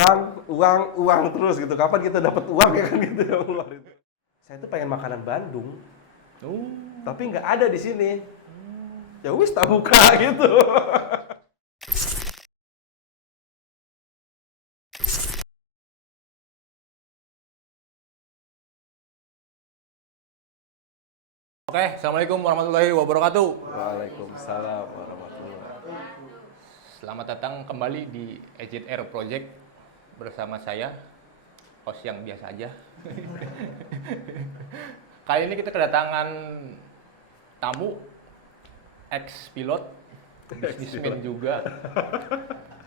uang terus gitu. Kapan kita dapat uang ya kan gitu ya ngeluarin. Saya tuh pengen makanan Bandung, tapi nggak ada di sini. Ya wis tak buka gitu. Oke, Assalamualaikum warahmatullahi wabarakatuh. Waalaikumsalam warahmatullahi wabarakatuh. Selamat datang kembali di EZR Project bersama saya, host yang biasa aja. Kali ini kita kedatangan tamu, ex-pilot, bisnismen juga.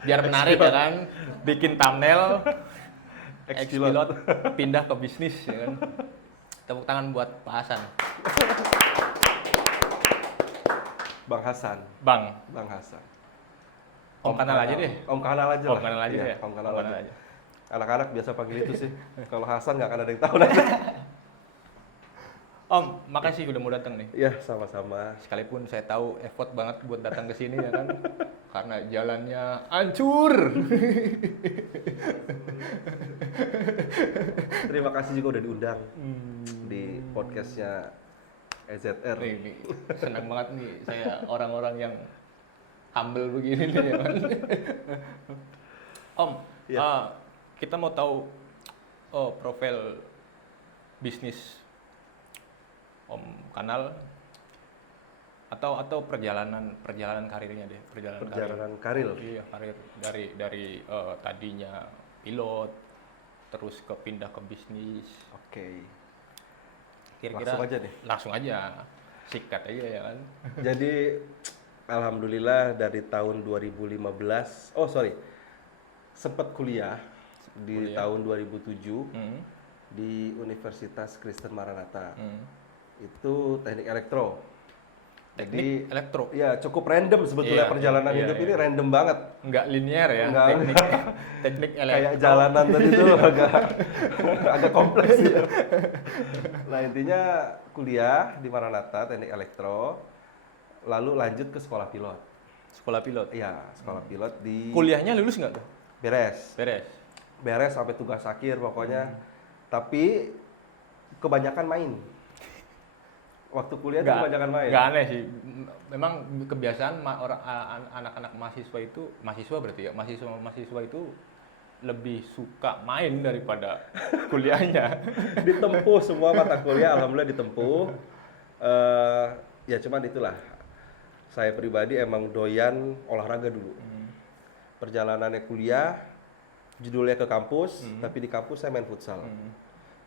Biar menarik ya kan, bikin thumbnail, ex-pilot pindah ke bisnis ya kan. Tepuk tangan buat Pak Hasan. Bang Hasan. Bang Hasan. Om Kanal aja deh. Om Kanal aja Om lah. Kanal aja Iya, ya. Om Kanal Om Kanal aja. aja. Anak-anak biasa panggil itu sih. Kalau Hasan nggak akan ada yang tahu nanti. Om, makasih udah mau datang nih. Iya, sama-sama. Sekalipun saya tahu effort banget buat datang ke sini ya kan. Karena jalannya hancur. Terima kasih juga udah diundang di podcastnya EZR. Ini senang banget nih saya orang-orang yang humble begini nih ya kan. Om, Iya. kita mau tahu profil bisnis Om Kanal atau perjalanan karirnya deh, Perjalanan karir. Iya, karir dari tadinya pilot terus pindah ke bisnis. Oke. Kira-kira Langsung aja deh. Langsung aja. Sikat aja ya kan. Jadi alhamdulillah dari tahun 2015, sempat kuliah di tahun 2007 di Universitas Kristen Maranatha. Itu teknik elektro. Teknik elektro. Ya cukup random sebetulnya Iya, perjalanan iya, hidup iya. ini random banget. Nggak linear ya. Nggak. Teknik elektro. Kayak jalanan tadi tuh agak kompleks ya. Nah intinya kuliah di Maranatha teknik elektro, lalu lanjut ke sekolah pilot. Sekolah pilot. Iya sekolah pilot di Kuliahnya lulus nggak tuh? beres sampai tugas akhir pokoknya. Tapi kebanyakan main. Waktu kuliah tuh kebanyakan main. Nggak aneh sih. Memang kebiasaan anak-anak mahasiswa berarti ya. Mahasiswa itu lebih suka main daripada kuliahnya. Ditempuh semua mata kuliah, alhamdulillah ditempuh. Ya cuman itulah. Saya pribadi emang doyan olahraga dulu. Perjalanannya kuliah, judulnya ke kampus, tapi di kampus saya main futsal.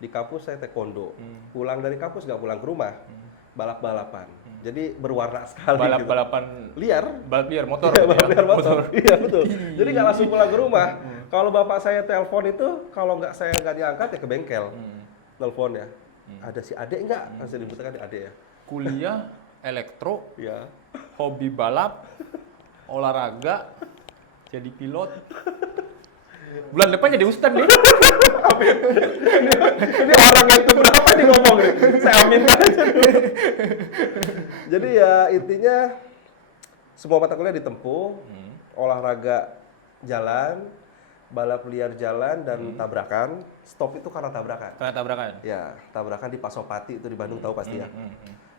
Di kampus saya taekwondo. Pulang dari kampus nggak pulang ke rumah, balap-balapan. Jadi berwarna sekali. Balap-balapan liar. Balap liar motor. Iya, balap ya? liar motor. Iya betul. Jadi nggak langsung pulang ke rumah. Kalau bapak saya telepon itu, kalau saya nggak diangkat ya ke bengkel. Teleponnya. Ada si adek nggak? Masih dibutuhkan adek ya. Kuliah elektro, Iya. hobi balap, olahraga, jadi pilot. Bulan depan jadi ustad nih. Ini orang yang berapa nih ngomong nih? Saya aminkan aja. Jadi ya intinya semua mata kuliah ditempuh, olahraga jalan, balap liar jalan dan tabrakan. Stop itu karena tabrakan. Karena tabrakan. Ya, tabrakan di Pasopati itu di Bandung tahu pasti ya.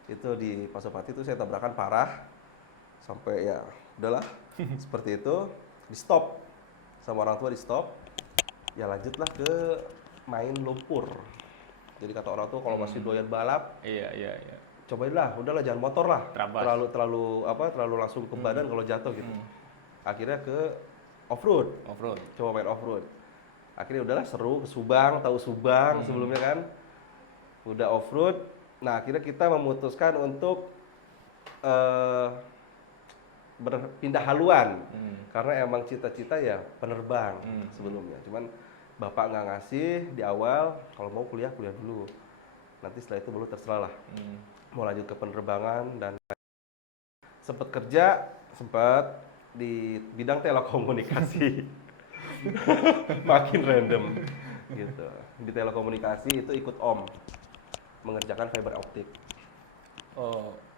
Itu di Pasopati itu saya tabrakan parah sampai ya udahlah seperti itu di stop sama orang tua di stop. Ya lanjutlah ke main lumpur. Jadi kata orang tua kalau masih doyan balap, Iya. cobainlah, udahlah jangan motor lah. Terabas. Terlalu langsung ke badan kalau jatuh gitu. Akhirnya ke off-road. Off-road. Coba main off-road. Akhirnya udahlah seru ke Subang, tahu Subang sebelumnya kan. Udah off-road. Nah, akhirnya kita memutuskan untuk berpindah haluan. Karena emang cita-cita ya penerbang sebelumnya. Cuman bapak nggak ngasih di awal, kalau mau kuliah dulu. Nanti setelah itu baru terserah lah. Mau lanjut ke penerbangan dan sempat di bidang telekomunikasi. Makin random gitu. Di telekomunikasi itu ikut Om mengerjakan fiber optik.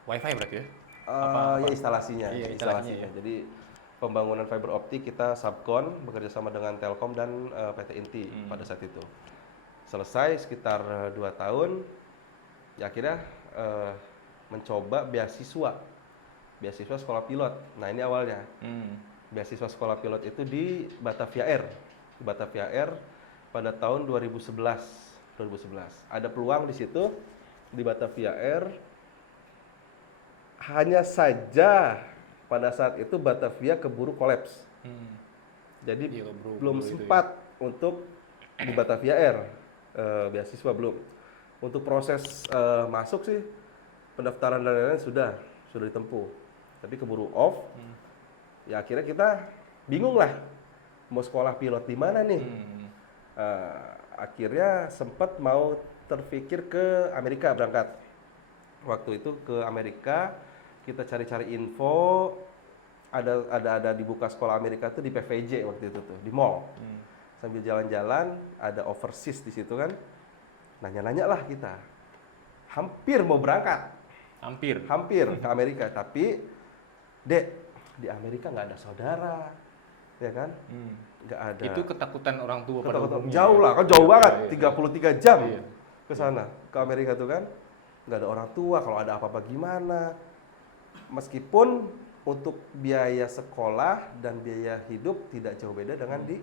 WiFi berarti ya? Ya instalasinya. Iya, instalasinya. ya. Jadi pembangunan fiber optik kita subkon bekerja sama dengan Telkom dan PT Inti pada saat itu. Selesai sekitar 2 tahun, ya akhirnya mencoba beasiswa sekolah pilot. Nah ini awalnya. Beasiswa sekolah pilot itu di Batavia Air. Di Batavia Air pada tahun 2011. Ada peluang di situ di Batavia Air. Hanya saja pada saat itu Batavia keburu kolaps. Jadi Iya, belum itu sempat untuk di Batavia Air beasiswa belum. Untuk proses masuk sih pendaftaran dan lain-lain sudah ditempuh. Tapi keburu off. Ya akhirnya kita bingung lah mau sekolah pilot di mana nih. Akhirnya sempat mau terpikir ke Amerika berangkat. Waktu itu ke Amerika kita cari-cari info, ada dibuka sekolah Amerika tuh di PVJ waktu itu tuh, di mall. Sambil jalan-jalan ada overseas di situ kan. Nanya-nanya lah kita. Hampir mau berangkat. Hampir ke Amerika, tapi Dek, di Amerika nggak ada saudara. Ya kan? Nggak ada. Itu ketakutan orang tua pada Ketakutan. umumnya. Jauh lah, kan jauh banget, Iya. 33 jam Iya. ke sana, ke Amerika tuh kan. Nggak ada orang tua, kalau ada apa-apa gimana. Meskipun untuk biaya sekolah dan biaya hidup tidak jauh beda dengan di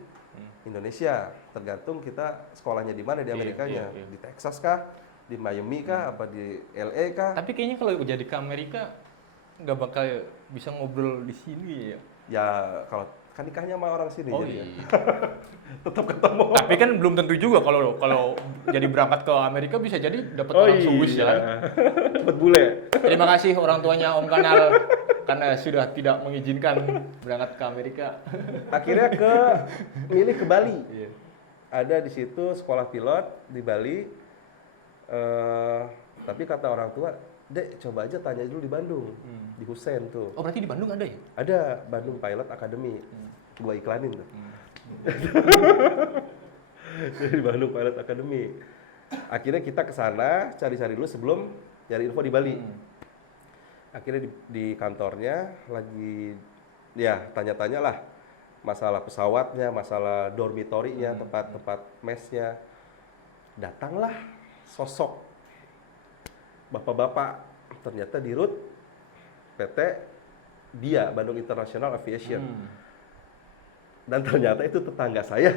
Indonesia. Tergantung kita sekolahnya di mana di Amerikanya. Iya. Di Texas kah? Di Miami kah? Apa di LA kah? Tapi kayaknya kalau jadi ke Amerika nggak bakal bisa ngobrol di sini ya. Ya kalau kan nikahnya sama orang sini Oh jadi ya. iya. Tetap ketemu. Tapi kan belum tentu juga kalau jadi berangkat ke Amerika bisa jadi dapat orang Swiss ya kan. Cepet bule. Terima kasih orang tuanya Om Kanal karena sudah tidak mengizinkan berangkat ke Amerika. Akhirnya milih ke Bali. Iya. Ada di situ sekolah pilot di Bali. Tapi kata orang tua, Dek, coba aja tanya dulu di Bandung, di Husein tuh. Oh berarti di Bandung ada ya? Ada Bandung Pilot Academy. Gua iklanin tuh. Di Bandung Pilot Academy. Akhirnya kita ke sana cari-cari dulu sebelum nyari info di Bali. Akhirnya di kantornya lagi ya tanya-tanya lah masalah pesawatnya, masalah dormitorinya, tempat mesnya. Datanglah sosok bapak-bapak, ternyata di rut PT dia Bandung International Aviation. Dan ternyata itu tetangga saya.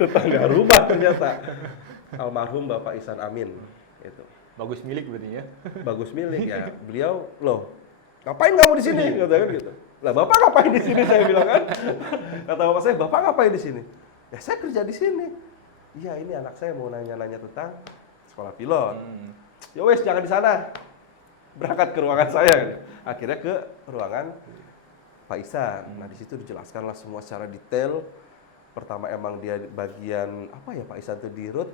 Tetangga rumah ternyata. Almarhum Bapak Ihsan Amin. Itu. Bagus milik berarti ya. Bagus milik ya. Beliau, loh, ngapain kamu di sini? Katakan gitu. Lah Bapak ngapain di sini saya bilang kan. Kata Bapak saya, Bapak ngapain di sini? Ya saya kerja di sini. Iya, ini anak saya mau nanya-nanya tentang sekolah pilot. Ya wes jangan di sana. Berangkat ke ruangan saya. Akhirnya ke ruangan Pak Ihsan. Nah, di situ dijelaskanlah semua secara detail. Pertama emang dia bagian apa ya Pak Ihsan tuh di rut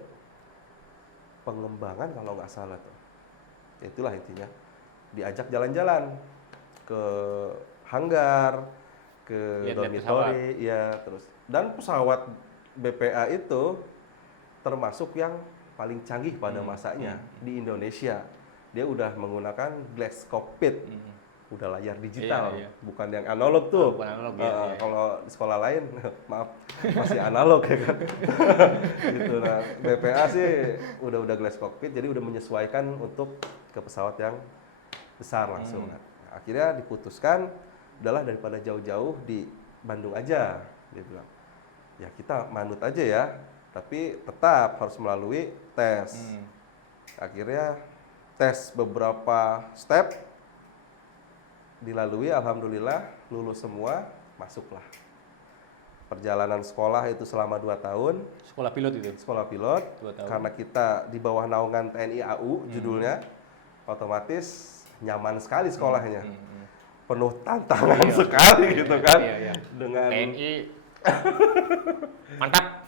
pengembangan kalau nggak salah tuh. Itulah intinya. Diajak jalan-jalan ke hanggar, ke Lihat-lihat dormitory, ya terus. Dan pesawat BPA itu termasuk yang paling canggih pada masanya di Indonesia. Dia udah menggunakan glass cockpit, udah layar digital, Iya. bukan yang analog tuh. Bukan analog, iya. Kalau di sekolah lain, maaf, masih analog ya kan. Gitu, nah, BPA sih udah glass cockpit, jadi udah menyesuaikan untuk ke pesawat yang besar langsung. Nah, akhirnya diputuskan, udahlah daripada jauh-jauh di Bandung aja, dia bilang. Ya kita manut aja ya, tapi tetap harus melalui tes. Akhirnya tes beberapa step dilalui, alhamdulillah lulus semua, masuklah. Perjalanan sekolah itu selama 2 tahun. Sekolah pilot itu. Sekolah pilot, 2 tahun. karena kita di bawah naungan TNI AU judulnya, otomatis nyaman sekali sekolahnya. Penuh tantangan sekali gitu kan. Iya. Dengan TNI mantap.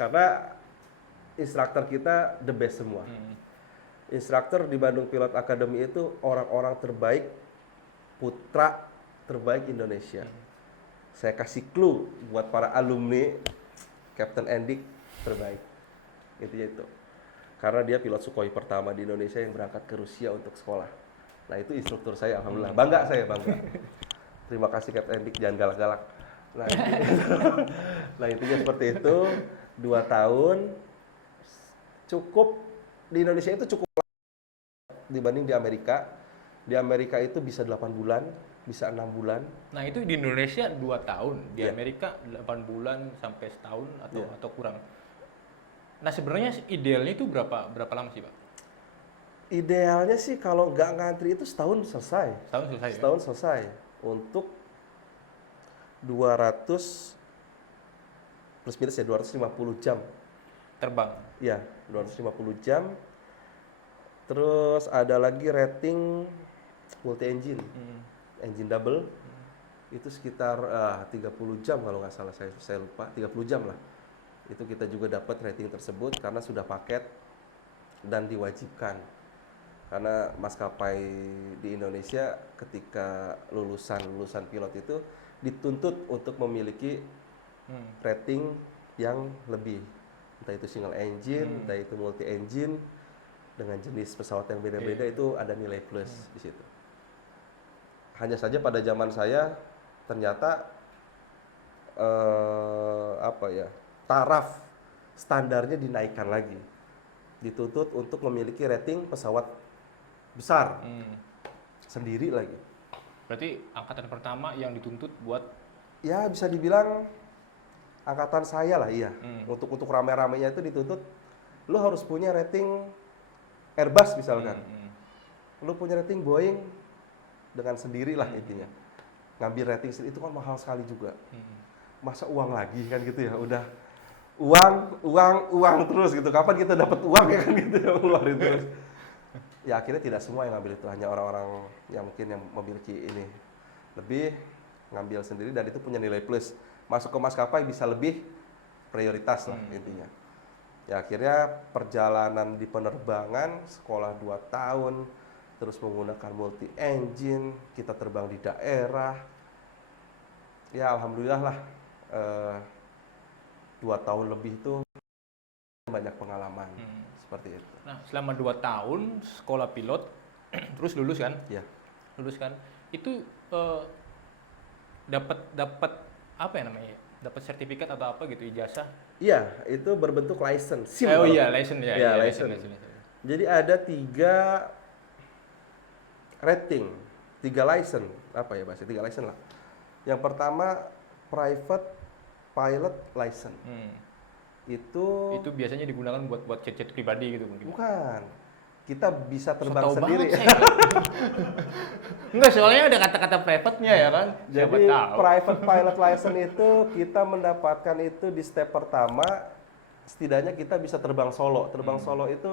karena instruktur kita the best semua. Instruktur di Bandung Pilot Academy itu orang-orang terbaik, putra terbaik Indonesia. Saya kasih clue buat para alumni, Captain Andik terbaik. Itu. Karena dia pilot Sukhoi pertama di Indonesia yang berangkat ke Rusia untuk sekolah. Nah itu instruktur saya, alhamdulillah. Bangga saya, bangga. Terima kasih Captain Dick, jangan galak-galak. Nah, nah intinya seperti itu. 2 tahun cukup di Indonesia itu cukup dibanding di Amerika. Di Amerika itu bisa 8 bulan, bisa 6 bulan. Nah itu di Indonesia 2 tahun, di Iya. Amerika 8 bulan sampai setahun atau Iya. atau kurang. Nah sebenarnya idealnya itu berapa lama sih Pak? Idealnya sih kalau nggak ngantri itu setahun selesai. Setahun selesai kan? Setahun selesai. Untuk 200 plus minus ya 250 jam. Terbang. Ya, 250 jam. Terus ada lagi rating multi engine, engine double. Itu sekitar 30 jam kalau nggak salah, saya lupa, 30 jam lah. Itu kita juga dapat rating tersebut karena sudah paket dan diwajibkan. Karena maskapai di Indonesia ketika lulusan pilot itu dituntut untuk memiliki rating yang lebih, entah itu single engine, entah itu multi engine dengan jenis pesawat yang beda-beda. Itu ada nilai plus di situ. Hanya saja pada zaman saya ternyata taraf standarnya dinaikkan lagi, dituntut untuk memiliki rating pesawat besar sendiri lagi. Berarti angkatan pertama yang dituntut buat Ya bisa dibilang angkatan saya lah, iya. Untuk rame-ramenya itu dituntut, lu harus punya rating Airbus misalkan, lu punya rating Boeing dengan sendiri lah intinya. Ngambil rating itu kan mahal sekali juga. Masa uang lagi kan gitu ya, udah uang terus gitu. Kapan kita dapat uang ya kan gitu ya, ngeluarin terus. Ya akhirnya tidak semua yang ngambil itu, hanya orang-orang yang mungkin yang memiliki ini lebih ngambil sendiri dan itu punya nilai plus. Masuk ke maskapai bisa lebih prioritas lah intinya. Ya akhirnya perjalanan di penerbangan, sekolah 2 tahun, terus menggunakan multi engine, kita terbang di daerah. Ya alhamdulillah lah, 2 tahun lebih itu banyak pengalaman seperti itu. Nah, selama 2 tahun sekolah pilot, terus lulus kan? Ya. Lulus kan? Itu dapat apa ya namanya? Dapat sertifikat atau apa gitu, ijazah? Iya, itu berbentuk license. SIM Oh kalau- iya, license ya. Iya, Iya, license. Jadi ada 3 rating, 3 license, apa ya bahasa? 3 license lah. Yang pertama private pilot license. Itu biasanya digunakan buat jet pribadi gitu mungkin. bukan. Kita bisa terbang So tau sendiri. banget saya. Enggak, soalnya ada kata-kata private-nya ya kan. Siapa Jadi tahu. private pilot license itu kita mendapatkan itu di step pertama, setidaknya kita bisa terbang solo. Terbang solo itu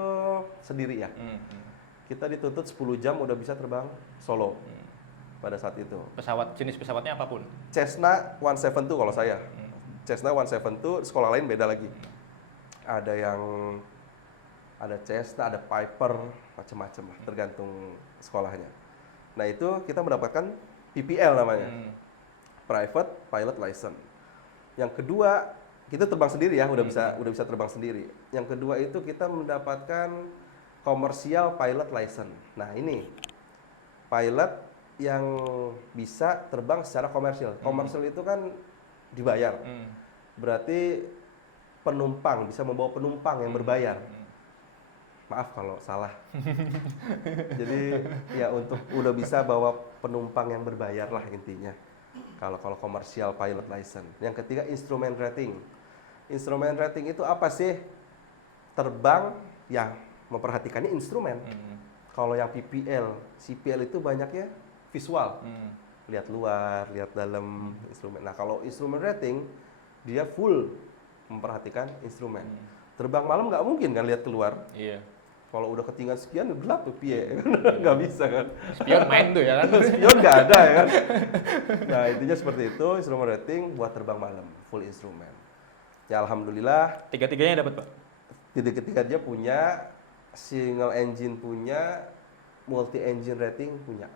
sendiri ya. Kita dituntut 10 jam udah bisa terbang solo pada saat itu. Jenis pesawatnya apapun. Cessna 172 kalau saya. Cessna 172, sekolah lain beda lagi. Ada Cessna, ada Piper, macam-macam lah, tergantung sekolahnya. Nah itu kita mendapatkan PPL namanya, Private Pilot License. Yang kedua, kita terbang sendiri ya, udah bisa terbang sendiri. Yang kedua itu kita mendapatkan Commercial Pilot License. Nah ini pilot yang bisa terbang secara komersial. Komersial itu kan dibayar, berarti penumpang bisa membawa penumpang yang berbayar. Maaf kalau salah. Jadi ya untuk udah bisa bawa penumpang yang berbayar lah intinya. Kalau komersial pilot license. Yang ketiga instrument rating. Instrument rating itu apa sih? Terbang yang memperhatikannya instrumen. Kalau yang PPL, CPL itu banyaknya visual. Lihat luar, lihat dalam instrumen. Nah, kalau instrument rating dia full memperhatikan instrumen. Terbang malam nggak mungkin kan lihat keluar. Iya. Kalau udah ketinggalan sekian gelap tuh piye, nggak bisa kan. Spion main tuh ya kan. Spion nggak ada ya kan. Nah intinya seperti itu, instrumen rating buat terbang malam, full instrumen. Ya alhamdulillah. Tiga-tiganya dapat Pak. Ketiga dia punya, single engine punya, multi engine rating punya.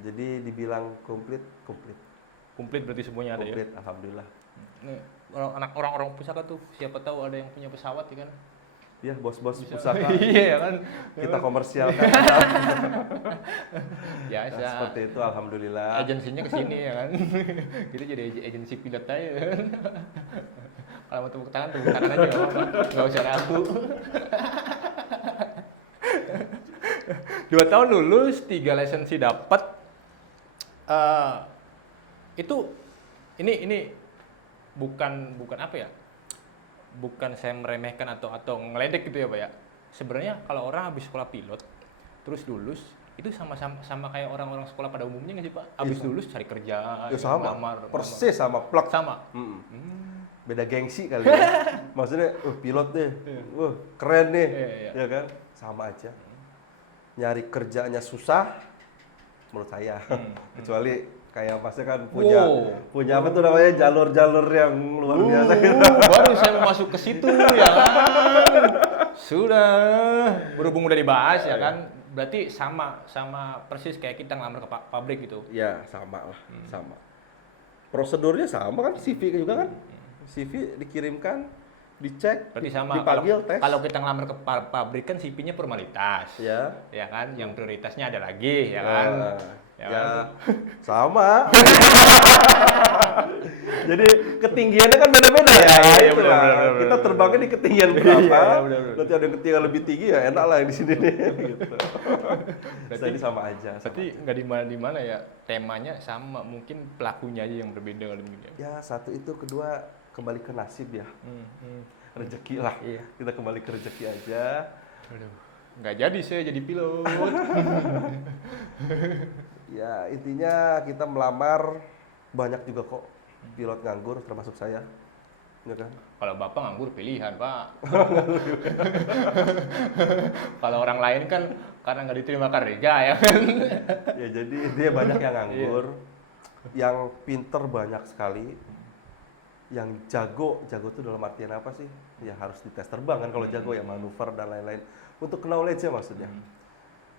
Jadi dibilang komplit. Komplit berarti semuanya ada ya. Komplit, alhamdulillah. Nih, orang-orang pusaka tuh siapa tahu ada yang punya pesawat ya kan. Ya, bos-bos pusaka Iya kan. kita komersialkan. Biasa. Nah, seperti itu, alhamdulillah. Agensinya ke sini ya kan. Kita jadi agensi pilot aja kan. Kalau mau tepuk tangan aja nggak apa-apa. Nggak usah ragu. 2 tahun lulus, 3 lisensi dapat. Itu ini bukan apa ya? Bukan saya meremehkan atau ngeledek gitu ya Pak ya. Sebenarnya kalau orang habis sekolah pilot terus lulus itu sama kayak orang-orang sekolah pada umumnya nggak sih Pak? Habis lulus cari kerja, Ya sama, ngelamar. persis sama, plak. Sama. Beda gengsi kali ya. Maksudnya, pilot deh, keren nih, Iya. ya kan? Sama aja. Nyari kerjanya susah, menurut saya. Kecuali kayak Masnya kan punya apa tuh namanya, jalur-jalur yang luar biasa gitu. Baru saya mau masuk ke situ ya kan. Sudah berhubung udah dibahas ya kan. Berarti sama persis kayak kita ngelamar ke pabrik gitu. Ya, sama lah, sama. Prosedurnya sama kan, CV juga kan? CV dikirimkan, dicek, Berarti sama. dipanggil, tes. Kalau kita ngelamar ke pabrik kan CV-nya formalitas. Ya. Ya kan, yang prioritasnya ada lagi ya kan. Ya, kan? sama. Jadi ketinggiannya kan beda-beda ya. Iya, Itulah. benar. Kita terbangnya di ketinggian berapa? Iya, benar. Nanti ada yang ketinggian lebih tinggi ya enak lah yang di sini nih. Gitu. Jadi sama aja. Berarti nggak di mana ya, temanya sama, mungkin pelakunya aja yang berbeda kali mungkin ya. Ya, satu itu, kedua kembali ke nasib ya. Rezeki lah. Iya. Kita kembali ke rezeki aja. Aduh, nggak jadi saya jadi pilot. Ya, intinya kita melamar banyak juga kok pilot nganggur termasuk saya. Ya kan? Kalau bapak nganggur pilihan pak. Kalau orang lain kan karena nggak diterima kerja ya kan. Ya, jadi dia banyak yang nganggur. Yang pinter banyak sekali. Yang jago tuh dalam artian apa sih? Ya harus dites terbang kan kalau jago ya, manuver dan lain-lain. Untuk knowledge-nya maksudnya.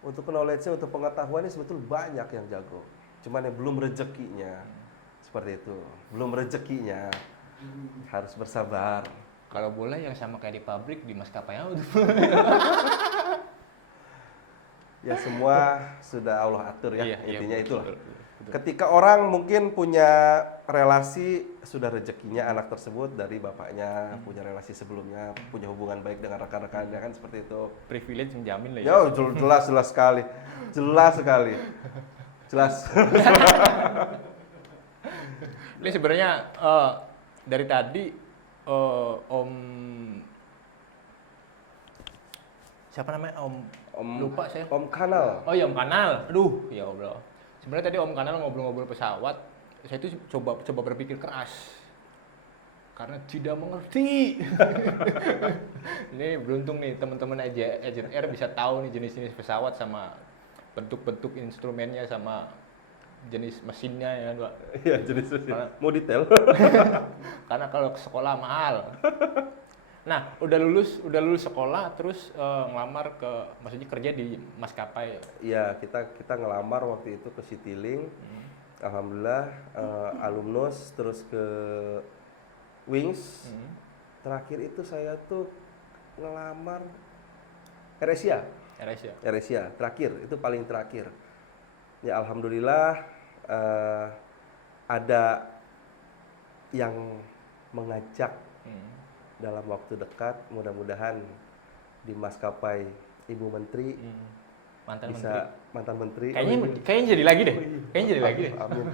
Untuk knowledge-nya, untuk pengetahuannya sebetulnya banyak yang jago. Cuman yang belum rezekinya. Seperti itu. Belum rezekinya. Harus bersabar. Kalau boleh yang sama kayak di pabrik, di maskapai apa tuh? Ya semua sudah Allah atur ya. Iya, Intinya betul, itulah. betul. Ketika orang mungkin punya relasi, sudah rezekinya anak tersebut dari bapaknya, punya relasi sebelumnya, punya hubungan baik dengan rekan-rekannya kan, seperti itu. Privilege menjamin lah ya. Ya jelas sekali. Jelas sekali. Jelas. Ini sebenarnya dari tadi Om siapa namanya? Lupa saya. Om Kanal. Oh iya Om Kanal. Aduh, ya Allah. Sebenarnya tadi Om Kanal ngobrol-ngobrol pesawat, saya itu coba berpikir keras. Karena tidak mengerti. Ini beruntung nih teman-teman Agent Air bisa tahu nih jenis-jenis pesawat sama bentuk-bentuk instrumennya sama jenis mesinnya ya kan, Pak. Iya, jenis mesin. Mau detail? Karena kalau ke sekolah mahal. Nah, udah lulus sekolah terus ngelamar maksudnya kerja di maskapai. Iya, kita ngelamar waktu itu ke Citylink. Alhamdulillah alumnus, terus ke Wings. Terakhir itu saya tuh ngelamar AirAsia. AirAsia, terakhir, itu paling terakhir. Ya alhamdulillah ada yang mengajak dalam waktu dekat, mudah-mudahan di maskapai Ibu Menteri, mantan menteri. Kayaknya jadi lagi deh. Amin.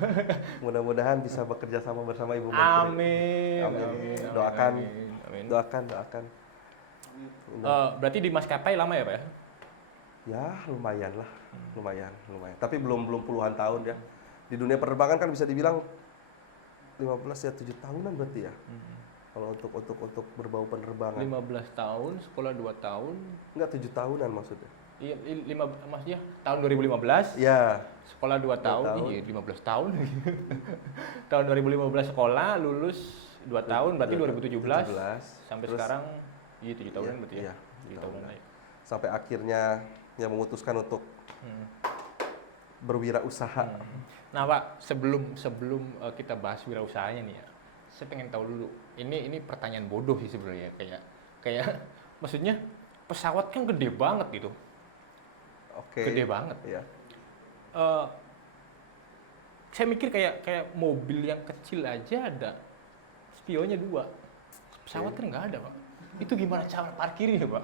Mudah-mudahan bisa bekerja sama bersama Ibu Amin. Menteri. Doakan. Berarti di maskapai lama ya Pak ya? Ya lumayan lah, lumayan. Tapi belum puluhan tahun ya. Di dunia penerbangan kan bisa dibilang 15 ya 7 tahunan berarti ya. Kalau untuk berbau penerbangan. 15 tahun, sekolah 2 tahun. Enggak, 7 tahunan maksudnya. Iya, maksudnya tahun 2015. Ya. Sekolah 2 tahun. Iya, 15 tahun. Tahun 2015 sekolah, lulus 2 tahun, berarti 2017. Sampai terus, sekarang, iya 7 tahunan berarti ya. 7 tahunan aja. Sampai akhirnya yang memutuskan untuk berwirausaha. Nah Pak, sebelum kita bahas wirausahanya nih ya, saya pengen tahu dulu. Ini pertanyaan bodoh sih sebenarnya, kayak maksudnya pesawat kan gede banget gitu. Oke. Gede banget. Iya. Eh, saya mikir kayak mobil yang kecil aja ada spionnya 2. Pesawat kan nggak ada, Pak. Itu gimana cara parkirnya, Pak?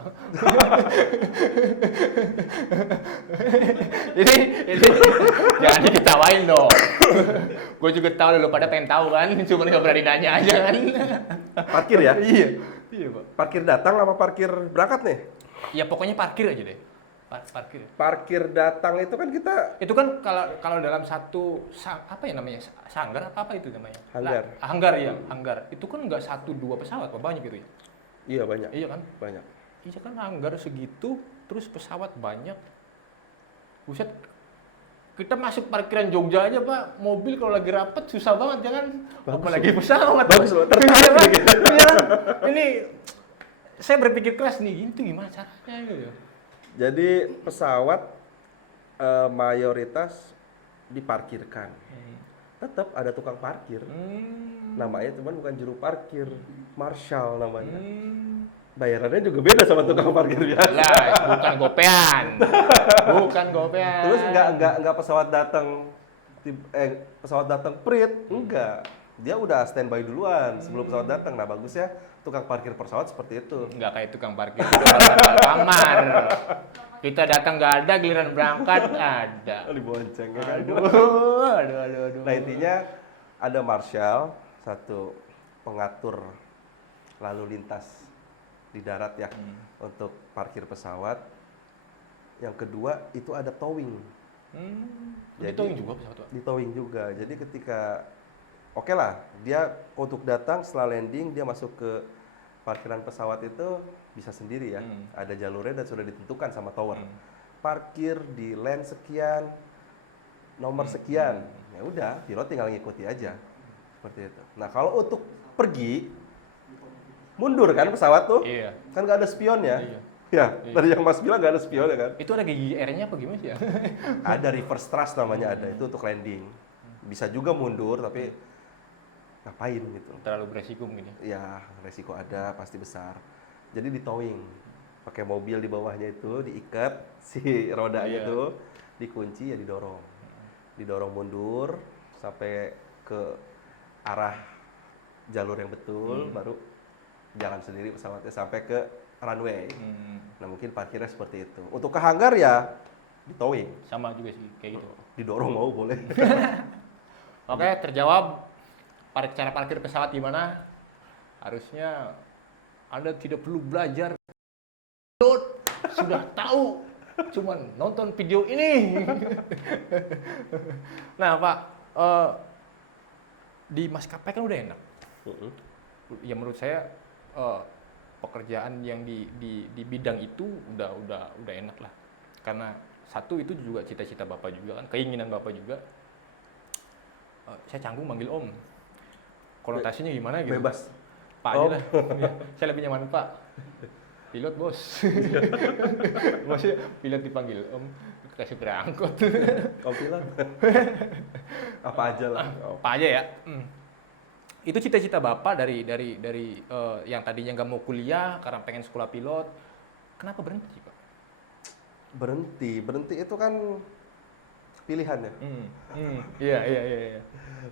ini jangan diketawain dong. Gue juga tahu lu pada pengen tahu kan, cuma nggak berani nanya aja kan. Parkir ya? Iya, Pak. Parkir datang apa parkir berangkat nih? Ya pokoknya parkir aja deh. Parkir. Parkir datang itu kan kita Itu kan kalau dalam satu apa ya namanya? Sanggar apa itu namanya? Hanggar. Hanggar ya, hanggar. Itu kan nggak 1-2 pesawat, Pak, banyak gitu ya. iya banyak. Iya kan? Banyak. Iya kan hanggar segitu, terus pesawat banyak. Buset, kita masuk parkiran Jogja aja, Pak, mobil kalau lagi rapet susah banget, jangan apalagi pesawat. Bagus loh, tertarik nih kita. Iya, ini saya berpikir keras nih, itu gimana caranya gitu. Jadi pesawat mayoritas diparkirkan. Tetap ada tukang parkir. Namanya cuman bukan juru parkir, marshal namanya. Bayarannya juga beda sama tukang parkir biasa. Lah, bukan gopean. Bukan gopean. Terus enggak pesawat datang pesawat datang prit, enggak. Dia udah standby duluan sebelum pesawat datang. Nah, bagusnya tukang parkir pesawat seperti itu. Enggak kayak tukang parkir di kamar. Kita datang nggak ada, giliran berangkat ada. Dibonceng ya kan. Aduh. Nah, intinya ada marshal, satu pengatur lalu lintas di darat ya untuk parkir pesawat. Yang kedua itu ada towing. Jadi towing juga pesawat, Pak? Di towing juga. Jadi ketika oke lah, dia untuk datang setelah landing dia masuk ke parkiran pesawat itu bisa sendiri ya. Ada jalurnya dan sudah ditentukan sama tower. Parkir di lane sekian, nomor sekian. Ya udah, pilot tinggal ngikuti aja. Seperti itu. Nah, kalau untuk pergi mundur kan pesawat tuh? Iya. Kan nggak ada spionnya. Iya. Ya, tadi yang Mas bilang nggak ada spionnya kan? Itu ada GGR-nya apa gimana sih ya? Ada reverse thrust namanya ada, itu untuk landing. Bisa juga mundur tapi ngapain gitu. Terlalu beresiko mungkin ya. Ya, resiko ada pasti besar. Jadi di towing, pakai mobil di bawahnya itu diikat si rodanya Iya. itu, dikunci ya didorong mundur sampai ke arah jalur yang betul, baru jalan sendiri pesawatnya sampai ke runway. Nah, mungkin parkirnya seperti itu. Untuk ke hanggar ya di towing, Sama juga sih kayak gitu. didorong mau boleh. Oke, terjawab. Cara parkir pesawat gimana? Harusnya Anda tidak perlu belajar. Sudah tahu. Cuman nonton video ini. Nah, Pak, di maskapai kan udah enak. Ya menurut saya pekerjaan yang di bidang itu udah enak lah. Karena satu itu juga cita-cita Bapak juga kan, keinginan Bapak juga. Saya canggung manggil Om. Konotasinya gimana gitu? Bebas. Pak aja lah. Ya, saya lebih nyaman Pak. Pilot bos. Maksudnya pilot dipanggil Om, kasih berangkut. Kau pilot. Apa aja lah. Apa aja ya. Itu cita-cita Bapak dari yang tadinya nggak mau kuliah karena pengen sekolah pilot. Kenapa berhenti, Pak? Berhenti itu kan pilihan ya. Iya.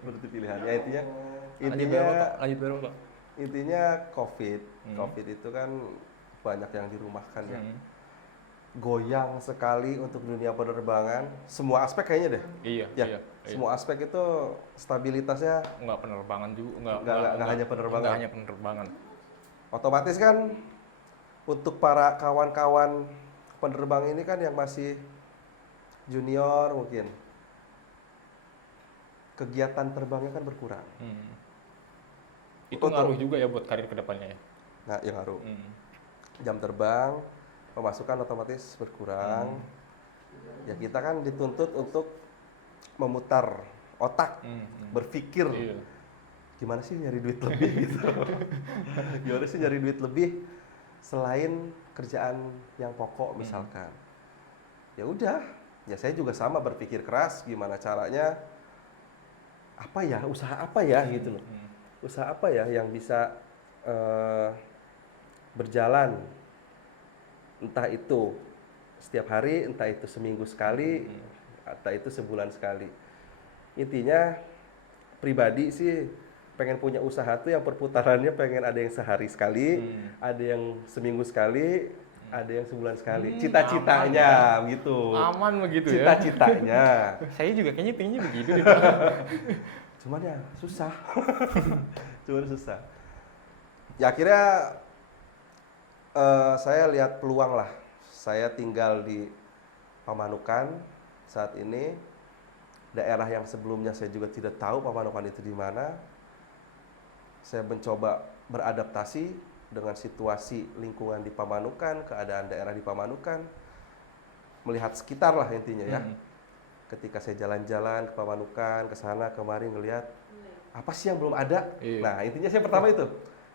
Berarti pilihan. Ya Lanjut berapa, Pak? intinya COVID itu kan banyak yang dirumahkan ya. Goyang sekali untuk dunia penerbangan. Semua aspek kayaknya deh. Iya. Semua aspek itu stabilitasnya Nggak penerbangan juga, nggak hanya penerbangan. Nggak hanya penerbangan. Otomatis kan untuk para kawan-kawan penerbang ini kan yang masih junior mungkin kegiatan terbangnya kan berkurang. Itu ngaruh juga ya buat karir kedepannya ya? Nah, yang ngaruh. Jam terbang, pemasukan otomatis berkurang. Ya kita kan dituntut untuk memutar otak, berpikir. Iya. Gimana sih nyari duit lebih gitu? Gimana sih nyari duit lebih selain kerjaan yang pokok misalkan? Ya udah, ya saya juga sama berpikir keras gimana caranya usaha apa ya gitu loh. Usaha apa ya yang bisa berjalan Entah itu setiap hari, entah itu seminggu sekali, entah itu sebulan sekali. Intinya pribadi sih pengen punya usaha tuh yang perputarannya pengen ada yang sehari sekali, ada yang seminggu sekali, ada yang sebulan sekali. Cita-citanya gitu. Aman begitu ya. Cita-citanya. Saya juga kayaknya pengennya begitu deh. Cuman ya susah. Cuman susah. Ya akhirnya saya lihat peluang lah. Saya tinggal di Pamanukan saat ini, daerah yang sebelumnya saya juga tidak tahu Pamanukan itu di mana. Saya mencoba beradaptasi dengan situasi lingkungan di Pamanukan, keadaan daerah di Pamanukan, melihat sekitar lah intinya ya. Ketika saya jalan-jalan ke Pamanukan, ke sana kemari ngelihat apa sih yang belum ada. Nah intinya saya pertama itu,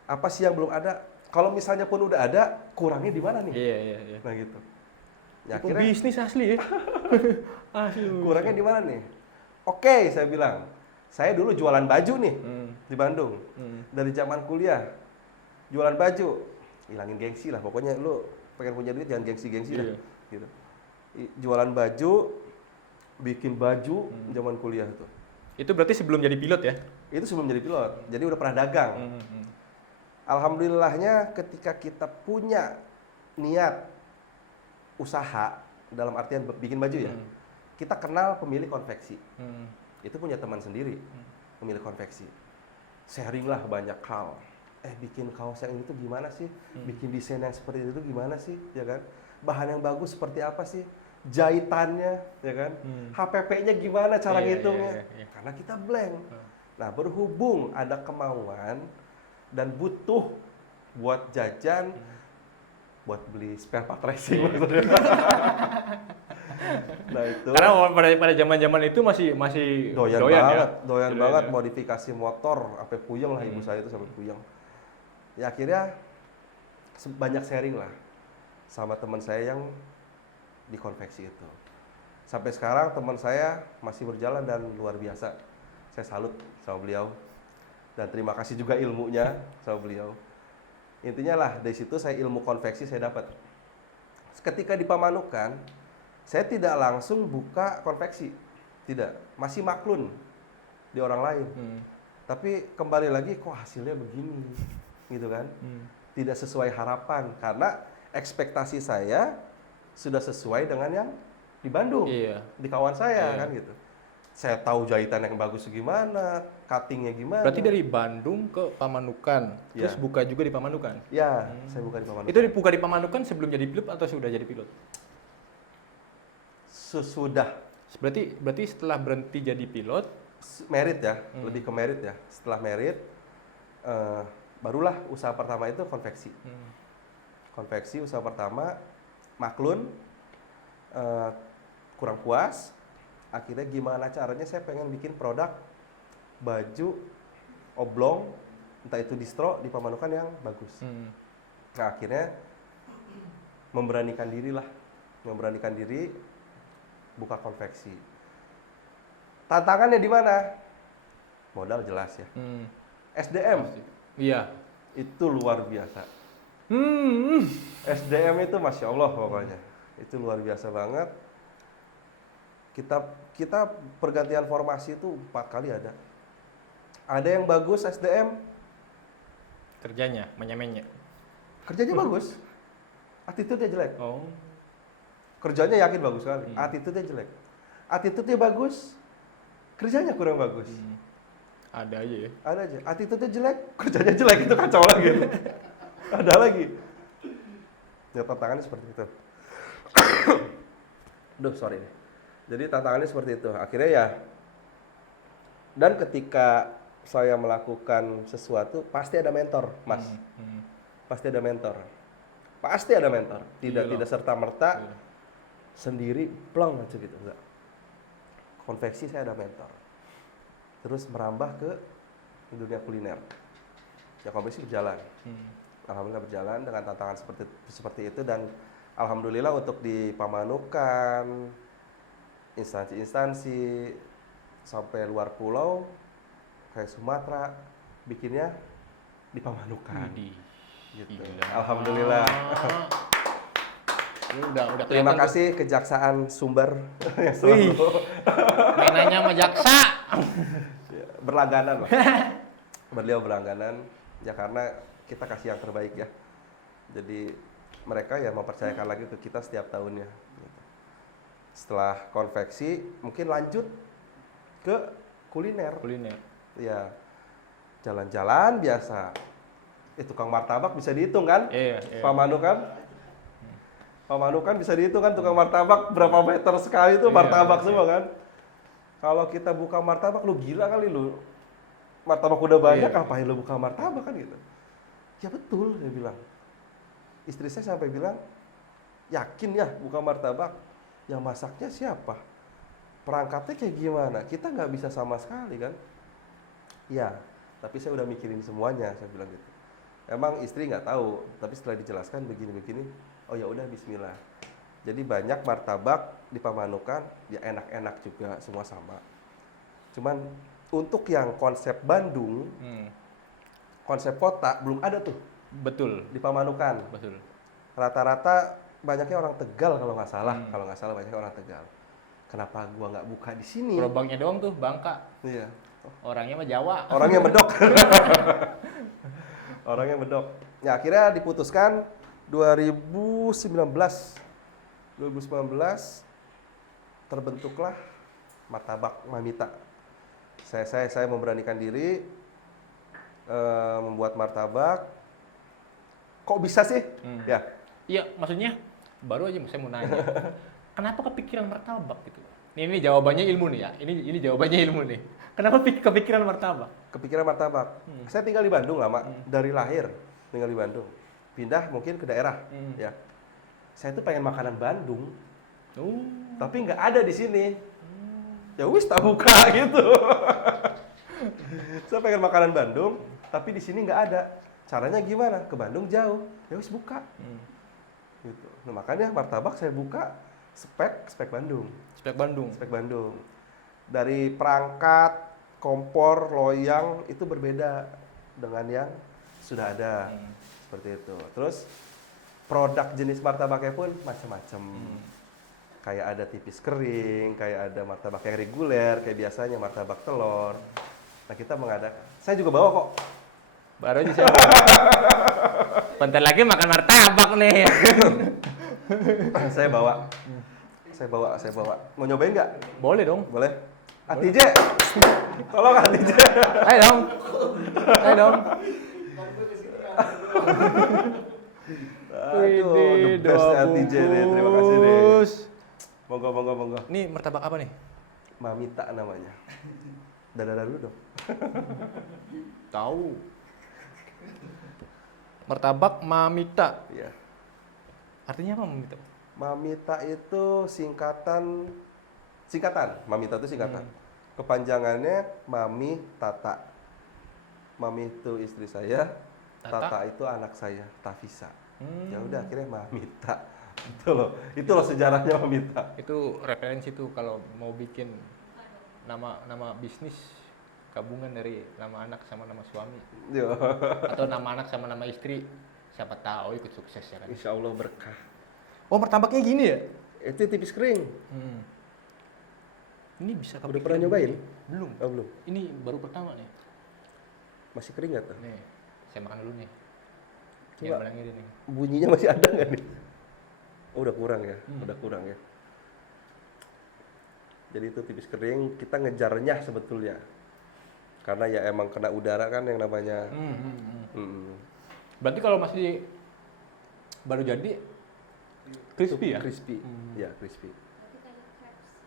apa sih yang belum ada. Kalau misalnya pun udah ada, kurangnya di mana nih? Iya. Nah gitu. Ya, Itu akhirnya bisnis asli ya. Asli. kurangnya di mana nih? Oke, saya bilang, saya dulu jualan baju nih di Bandung. Dari zaman kuliah, jualan baju, hilangin gengsi lah. Pokoknya lu pengen punya duit jangan gengsi-gengsi dah. Gitu. Jualan baju, bikin baju zaman kuliah tuh. Itu berarti sebelum jadi pilot ya? Itu sebelum jadi pilot, jadi udah pernah dagang. Alhamdulillahnya ketika kita punya niat usaha, dalam artian bikin baju ya, kita kenal pemilik konveksi. Itu punya teman sendiri, pemilik konveksi. Sharing lah banyak hal. Bikin kaos yang ini tuh gimana sih? Bikin desain yang seperti itu gimana sih? Ya kan? Bahan yang bagus seperti apa sih? Jahitannya, ya kan? HPP-nya gimana cara ngitungnya? Karena kita blank. Nah, berhubung ada kemauan dan butuh buat jajan, buat beli spare part racing. Nah itu. Karena pada zaman-zaman itu masih doyan ya? banget modifikasi motor, sampai puyeng lah ibu saya itu sampai puyeng. Ya akhirnya banyak sharing lah sama teman saya yang di konveksi itu. Sampai sekarang teman saya masih berjalan dan luar biasa. Saya salut sama beliau dan terima kasih juga ilmunya sama beliau. Intinya lah dari situ saya ilmu konveksi saya dapat. Ketika di Pamanukan, saya tidak langsung buka konveksi, tidak, masih maklun di orang lain. Tapi kembali lagi kok hasilnya begini, gitu kan? Tidak sesuai harapan karena ekspektasi saya sudah sesuai dengan yang di Bandung, di kawan saya kan gitu. Saya tahu jahitan yang bagus gimana, cuttingnya gimana. Berarti dari Bandung ke Pamanukan, terus buka juga di Pamanukan? Ya, saya buka di Pamanukan. Itu buka di Pamanukan sebelum jadi pilot atau sudah jadi pilot? Sesudah. Berarti setelah berhenti jadi pilot? Merit ya, lebih ke merit ya. Setelah merit, barulah usaha pertama itu konveksi. Konveksi usaha pertama, maklun, kurang puas. Akhirnya gimana caranya saya pengen bikin produk baju oblong, entah itu distro di Pamanukan yang bagus. Nah akhirnya memberanikan diri buka konveksi. Tantangannya di mana? Modal jelas ya. SDM. Iya. Itu luar biasa. SDM itu masya Allah pokoknya. Itu luar biasa banget. Kita pergantian formasi itu 4 kali ada. Ada yang bagus SDM. Kerjanya, menyamenya. Kerjanya bagus. Attitude-nya jelek. Oh. Kerjanya yakin bagus sekali. Attitude-nya jelek. Attitude-nya bagus. Kerjanya kurang bagus. Ada aja ya. Ada aja. Attitude-nya jelek, kerjanya jelek, itu kacau lagi. Ada lagi. Ya tantangannya seperti itu. Duh, sorry. Jadi tantangannya seperti itu. Akhirnya ya, dan ketika saya melakukan sesuatu, pasti ada mentor, Mas. Pasti ada mentor. Pasti ada mentor. Tidak serta-merta sendiri, plong aja gitu. Enggak. Konveksi saya ada mentor. Terus merambah ke dunia kuliner. Ya konveksi berjalan. Alhamdulillah berjalan dengan tantangan seperti itu, dan alhamdulillah untuk di Pamanukan, instansi-instansi sampai luar pulau kayak Sumatera bikinnya di Pamanukan. Gitu. Alhamdulillah. Ini udah Terima kelihatan kasih Kejaksaan Sumber yang Wih. selalu mainannya sama jaksa. berlangganan lah. Beliau berlangganan ya karena kita kasih yang terbaik ya. Jadi mereka ya mempercayakan lagi ke kita setiap tahunnya. Gitu. Setelah konveksi mungkin lanjut ke kuliner. Kuliner. Ya jalan-jalan biasa. Tukang martabak bisa dihitung kan? Iya. Pak Manu kan bisa dihitung kan tukang martabak berapa meter sekali itu martabak semua kan? Kalau kita buka martabak lu gila kali lu. Martabak udah banyak ngapain lu buka martabak kan gitu. Ya betul dia bilang. Istri saya sampai bilang, yakin ya buka martabak? Yang masaknya siapa? Perangkatnya kayak gimana? Kita nggak bisa sama sekali kan? Ya, tapi saya udah mikirin semuanya, saya bilang gitu. Emang istri nggak tahu, tapi setelah dijelaskan begini-begini, oh ya udah Bismillah. Jadi banyak martabak di Pamanukan, ya enak-enak juga, semua sama. Cuman untuk yang konsep Bandung, konsep kota belum ada tuh Betul. di Pamanukan. Betul. Rata-rata banyaknya orang Tegal kalau nggak salah, banyaknya orang Tegal. Kenapa gua nggak buka di sini? Gerobaknya doang tuh Bangka. Iya. Orangnya mah Jawa. Orangnya medok. Orangnya medok. Ya akhirnya diputuskan 2019 terbentuklah Martabak Mamita. Saya memberanikan diri membuat martabak. Kok bisa sih? Ya. Iya, maksudnya baru aja saya mau nanya. Kenapa kepikiran martabak gitu? Ini jawabannya ilmu nih ya. Ini jawabannya ilmu nih. Kenapa kepikiran martabak? Kepikiran martabak. Saya tinggal di Bandung lama, dari lahir tinggal di Bandung. Pindah mungkin ke daerah, ya. Saya tuh pengen makanan Bandung, tapi nggak ada di sini. Ya wis tak buka gitu. Saya pengen makanan Bandung, tapi di sini nggak ada. Caranya gimana? Ke Bandung jauh, ya wis buka. Gitu. Nah, makanya martabak saya buka spek Bandung. Spek Bandung. Spek Bandung. Dari perangkat, kompor, loyang itu berbeda dengan yang sudah ada. Seperti itu. Terus produk jenis martabaknya pun macam-macam. Kayak ada tipis kering, kayak ada martabak yang reguler, kayak biasanya martabak telur. Nah, kita mengadakan. Saya juga bawa kok. Baru aja saya. Bentar lagi makan martabak nih. Saya bawa. Mau nyobain nggak? Boleh dong. Boleh. Atije. Tolong Atije. Ayo dong. Ayo dong. Aduh, the best Atije nih. Terima kasih nih. Monggo. Ini martabak apa nih? Mamita namanya. Dadar dulu dong. Tahu. Martabak Mamita. Iya. Artinya apa Mamita? Mamita itu singkatan. Mamita itu singkatan. Kepanjangannya Mami Tata. Mami itu istri saya, Tata itu anak saya, Tafisa. Ya udah akhirnya Mamita. Itu loh sejarahnya Mamita. Itu referensi tuh kalau mau bikin nama bisnis gabungan dari nama anak sama nama suami. Yo. Atau nama anak sama nama istri. Siapa tahu ikut sukses ya kan. Insya Allah berkah. Oh, martabaknya gini ya? Itu tipis kering. Ini bisa Udah pernah nyobain? Belum. Oh, belum. Ini baru pertama nih. Masih kering nggak tuh? Nih, saya makan dulu nih. Coba. Yang bilang ini nih. Bunyinya masih ada nggak nih? Oh, udah kurang ya? Udah kurang ya? Jadi itu tipis kering, kita ngejarnya sebetulnya. Karena ya emang kena udara kan yang namanya. Berarti kalau masih baru jadi crispy ya? Crispy. Ya, crispy.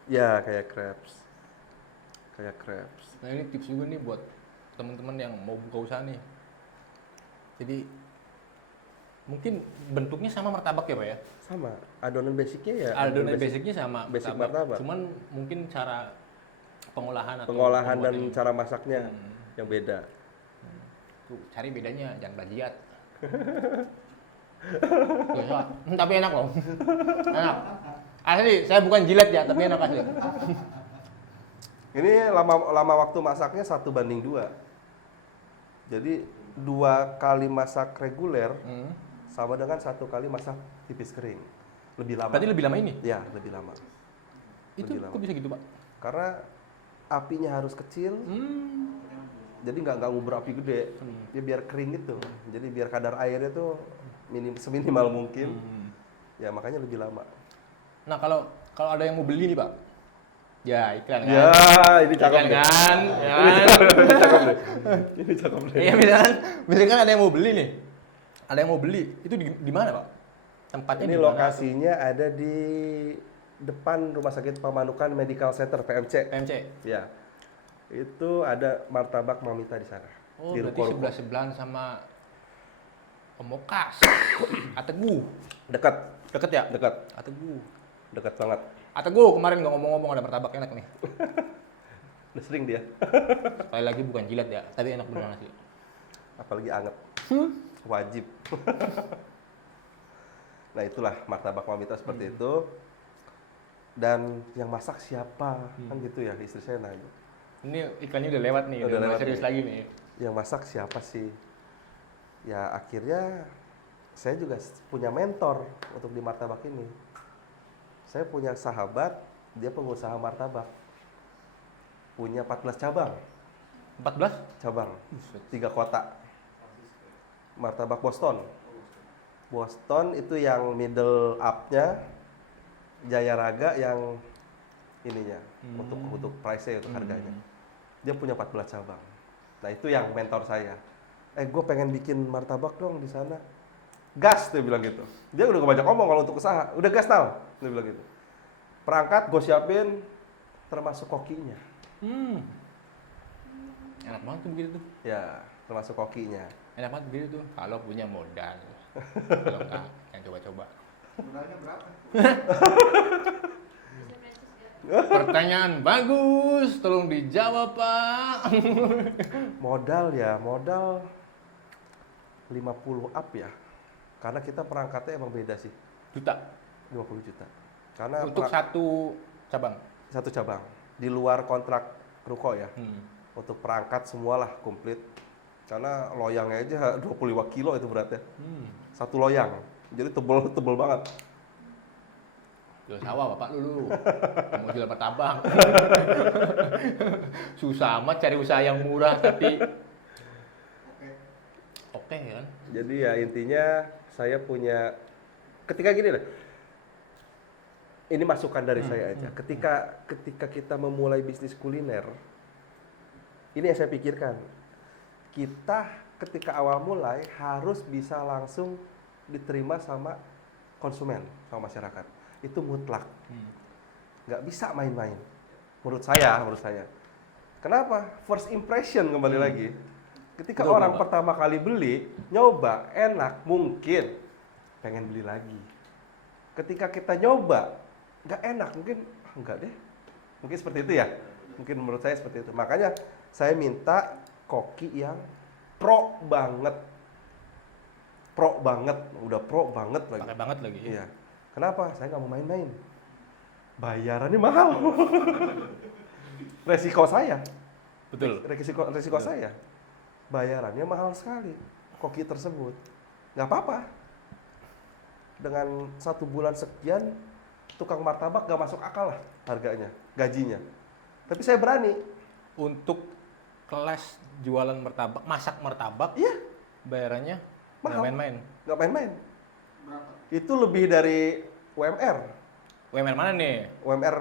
Ya, kayak crepes. Nah, ini tips juga nih buat teman-teman yang mau buka usaha nih. Jadi mungkin bentuknya sama martabak ya Pak ya? Sama. Adonan basicnya ya. Adonan basicnya sama basic martabak. Cuman mungkin cara pengolahan dan pembuatannya. Cara masaknya yang beda. Tuh, cari bedanya, jangan plagiat. Tapi enak loh. Enak. Asli, saya bukan jilat ya, tapi enak asli. Ini lama waktu masaknya 1:2. Jadi 2 kali masak reguler sama dengan 1 kali masak tipis kering. Lebih lama. Berarti lebih lama ini? Ya, lebih lama. Itu Lebih lama. kok bisa gitu, Pak? Karena apinya harus kecil, jadi nggak ngubur api gede. Dia biar kering gitu. Jadi biar kadar airnya tuh seminimal mungkin. Ya makanya lebih lama. Nah, kalau ada yang mau beli nih, Pak. Ya, iklan kan. Ya, ini cakep Iklan deh. kan. Ya kan? Ini cakep deh. Ini cakep deh. Iya, misalkan ada yang mau beli nih. Ada yang mau beli. Itu di mana, Pak? Tempatnya Ini di mana? lokasinya ada di depan Rumah Sakit Pamanukan Medical Center PMC. PMC. Ya. Itu ada martabak Mamita di sana. Oh, Di berarti ruko-ruko. sebelah-sebelahan sama Pemokas. Ategu. Dekat, Deket ya? dekat, Ategu. dekat banget. Ategu kemarin nggak ngomong-ngomong ada martabak enak nih. Udah sering dia. Sekali lagi bukan jilat ya, tapi enak beneran sih. Apalagi anget. Wajib. Nah, itulah martabak Mamita seperti itu. Dan yang masak siapa? Kan gitu ya, istri saya nanya. Ini iklannya udah lewat nih, udah lewat serius nih. lagi nih. Yang masak siapa sih? Ya akhirnya saya juga punya mentor untuk di martabak ini. Saya punya sahabat, dia pengusaha martabak. Punya 14 cabang. 14? Cabang. 3 kota. Martabak Boston. Boston itu yang middle up-nya. Jaya Raga yang ininya untuk price-nya, untuk harganya. Dia punya 14 cabang. Nah, itu yang mentor saya. Gue pengen bikin martabak dong di sana. Gas, dia bilang gitu. Dia udah banyak ngomong kalau untuk usaha. Udah gas tau, dia bilang gitu. Perangkat gue siapin, termasuk kokinya. Enak banget tuh begitu tuh. Ya, termasuk kokinya. Enak banget begitu tuh. Kalau punya modal. Kalau enggak, yang coba-coba. Modalnya berapa? Pertanyaan bagus, tolong dijawab, Pak. Modal 50 up ya. Karena kita perangkatnya emang beda sih. Juta 50 juta. Karena untuk satu cabang. satu cabang. Di luar kontrak ruko ya. Untuk perangkat semualah komplit. Karena loyangnya aja 25 kilo itu beratnya. Satu loyang. Jadi tebel banget. Jual sawah Bapak dulu. Mau jual martabak. Susah amat cari usaha yang murah tapi oke kan? Jadi ya intinya saya punya ketika gini lah. Ini masukan dari saya aja. Ketika kita memulai bisnis kuliner, ini yang saya pikirkan. Kita ketika awal mulai harus bisa langsung diterima sama konsumen, sama masyarakat. Itu mutlak. Nggak bisa main-main. Menurut saya. Kenapa? First impression kembali lagi. Ketika Betul, orang Bapak. pertama kali beli, nyoba, enak, mungkin pengen beli lagi. Ketika kita nyoba, nggak enak, mungkin enggak deh. Mungkin seperti itu ya. Mungkin menurut saya seperti itu. Makanya saya minta koki yang pro banget. Udah pro banget lagi. Pakai banget lagi. Iya. Kenapa? Saya nggak mau main-main. Bayarannya mahal. Resiko saya. Betul. Resiko saya. Bayarannya mahal sekali. Koki tersebut. Nggak apa-apa. Dengan 1 bulan sekian, tukang martabak nggak masuk akal lah harganya, gajinya. Tapi saya berani. Untuk kelas jualan martabak, masak martabak, Iya, bayarannya nggak Mahal. main-main. nggak main-main. Berapa? Itu lebih dari UMR. UMR mana nih? UMR,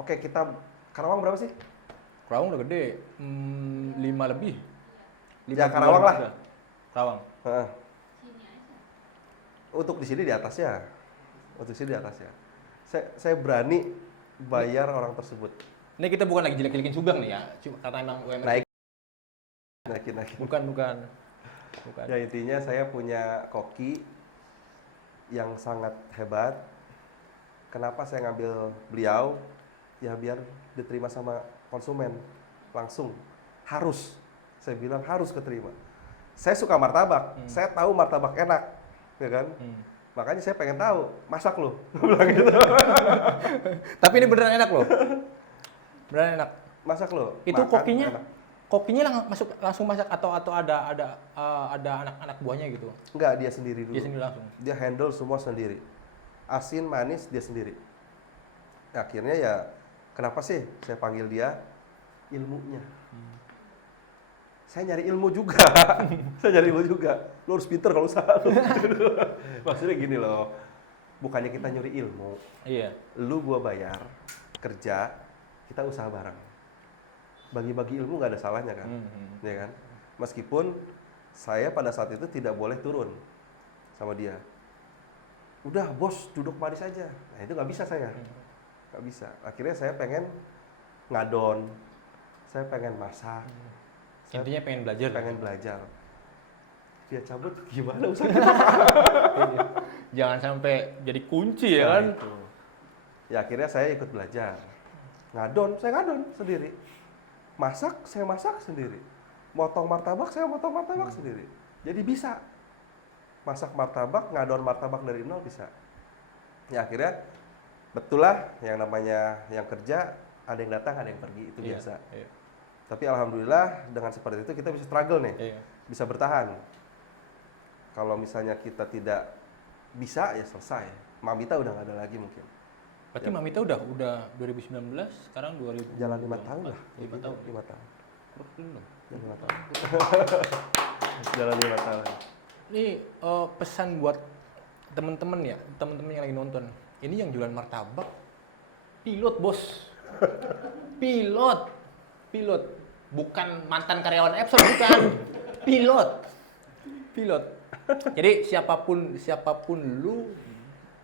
oke kita Karawang berapa sih? Karawang udah gede, 5 lebih. Ya, 5 Karawang bulan lah. udah. Karawang. Heeh. Untuk di sini di atasnya. Untuk sini di atasnya. Saya berani bayar orang tersebut. Ini kita bukan lagi jelek-jelekin Subang nih ya, cuma karena emang UMR. Naikin. Bukan. Ya intinya saya punya koki yang sangat hebat. Kenapa saya ngambil beliau? Ya biar diterima sama konsumen langsung. Harus. Saya bilang harus keterima. Saya suka martabak. Saya tahu martabak enak, ya kan? Makanya saya pengen tahu, masak lo. Bilang gitu. Tapi ini beneran enak loh. Beneran enak. Masak lo. Itu makan, kokinya, enak. kokinya langsung masak atau ada anak-anak buahnya gitu. Enggak, dia sendiri dulu. Dia sendiri langsung. Dia handle semua sendiri. asin, manis dia sendiri. Akhirnya ya kenapa sih saya panggil dia? Ilmunya. Saya nyari ilmu juga. Saya nyari ilmu juga. Lu harus pinter kalau usaha lu. Maksudnya gini loh. Bukannya kita nyuri ilmu. Iya. Lu gua bayar, kerja, kita usaha bareng. Bagi-bagi ilmu nggak ada salahnya kan? Ya kan? Meskipun saya pada saat itu tidak boleh turun sama dia. Udah bos, duduk manis aja. Nah itu nggak bisa saya. Nggak bisa. Akhirnya saya pengen ngadon. Saya pengen masak. Intinya pengen belajar. Pengen belajar. Dia cabut gimana usaha kita? Jangan sampai jadi kunci ya kan. Itu. Ya akhirnya saya ikut belajar. Ngadon, saya ngadon sendiri. Masak, saya masak sendiri. Motong martabak, saya motong martabak sendiri. Jadi bisa. Masak martabak, ngadon martabak dari nol bisa. Ya akhirnya betul lah yang namanya yang kerja ada yang datang, ada yang pergi, itu biasa. Iya. Tapi alhamdulillah dengan seperti itu kita bisa struggle nih. Iya. Bisa bertahan. Kalau misalnya kita tidak bisa ya selesai. Mamita udah nggak ada lagi mungkin. Berarti Mamita udah 2019, sekarang 2000. Jalan 5 tahun lah. 5 tahun. 5 tahun. Belum. Jalan 5 tahun. Jalan 5 tahun. Ini pesan buat temen-temen ya, temen-temen yang lagi nonton. Ini yang jualan martabak, pilot bos. Pilot. Bukan mantan karyawan Epson, bukan. Pilot. Jadi siapapun lu,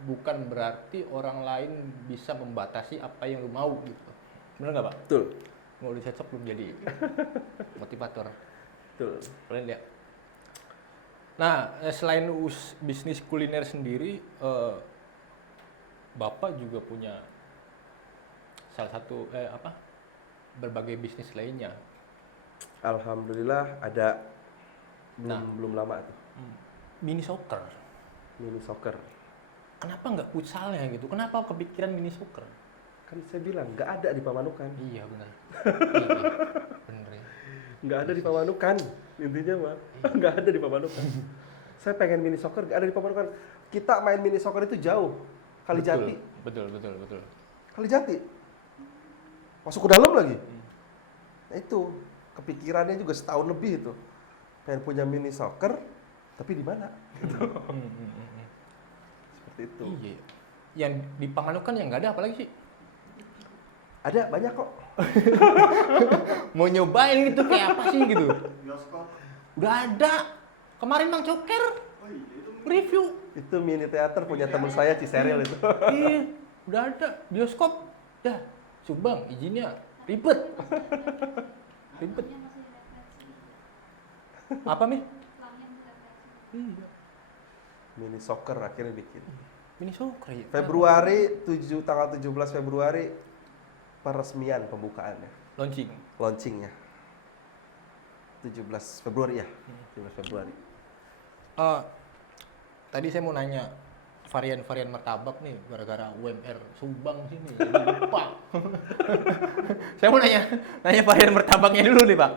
bukan berarti orang lain bisa membatasi apa yang lu mau gitu. Bener nggak Pak? Betul. Mau dicocok belum jadi motivator. Betul. Kalian lihat. Nah, selain bisnis kuliner sendiri, Bapak juga punya salah satu berbagai bisnis lainnya. Alhamdulillah ada belum lama tuh. Mini soccer. Mini soccer. Kenapa nggak futsalnya gitu? Kenapa kepikiran mini soccer? Kan saya bilang nggak ada di Pamanukan. Iya benar. Iya, bener ya. Nggak ada di Pamanukan. Intinya mah nggak ada di Pamanukan. Saya pengen mini soccer nggak ada di Pamanukan. Kita main mini soccer itu jauh. Kalijati. Betul. Kalijati. Masuk ke dalam lagi. Nah, itu kepikirannya juga setahun lebih itu. Pengen punya mini soccer, tapi di mana? Gitu. Seperti itu. Iya. Yang di Pamanukan yang nggak ada apalagi sih? Ada banyak kok. Mau nyobain gitu kayak apa sih gitu? Bioskop. Udah ada. Kemarin Bang Coker Oh iya, itu review. Itu mini teater punya teman saya Ciseril itu. Iya, udah ada bioskop. Dah, Subang izinnya ribet. Apa Mi? Iya. Mini soccer akhirnya bikin. Mini soccer ya. Februari tanggal 17 Februari peresmian pembukaannya. Launchingnya. 17 Februari ya. 17 Februari. Tadi saya mau nanya varian-varian martabak nih gara-gara UMR Subang sini jadi lupa. Saya mau nanya varian martabaknya dulu nih Pak.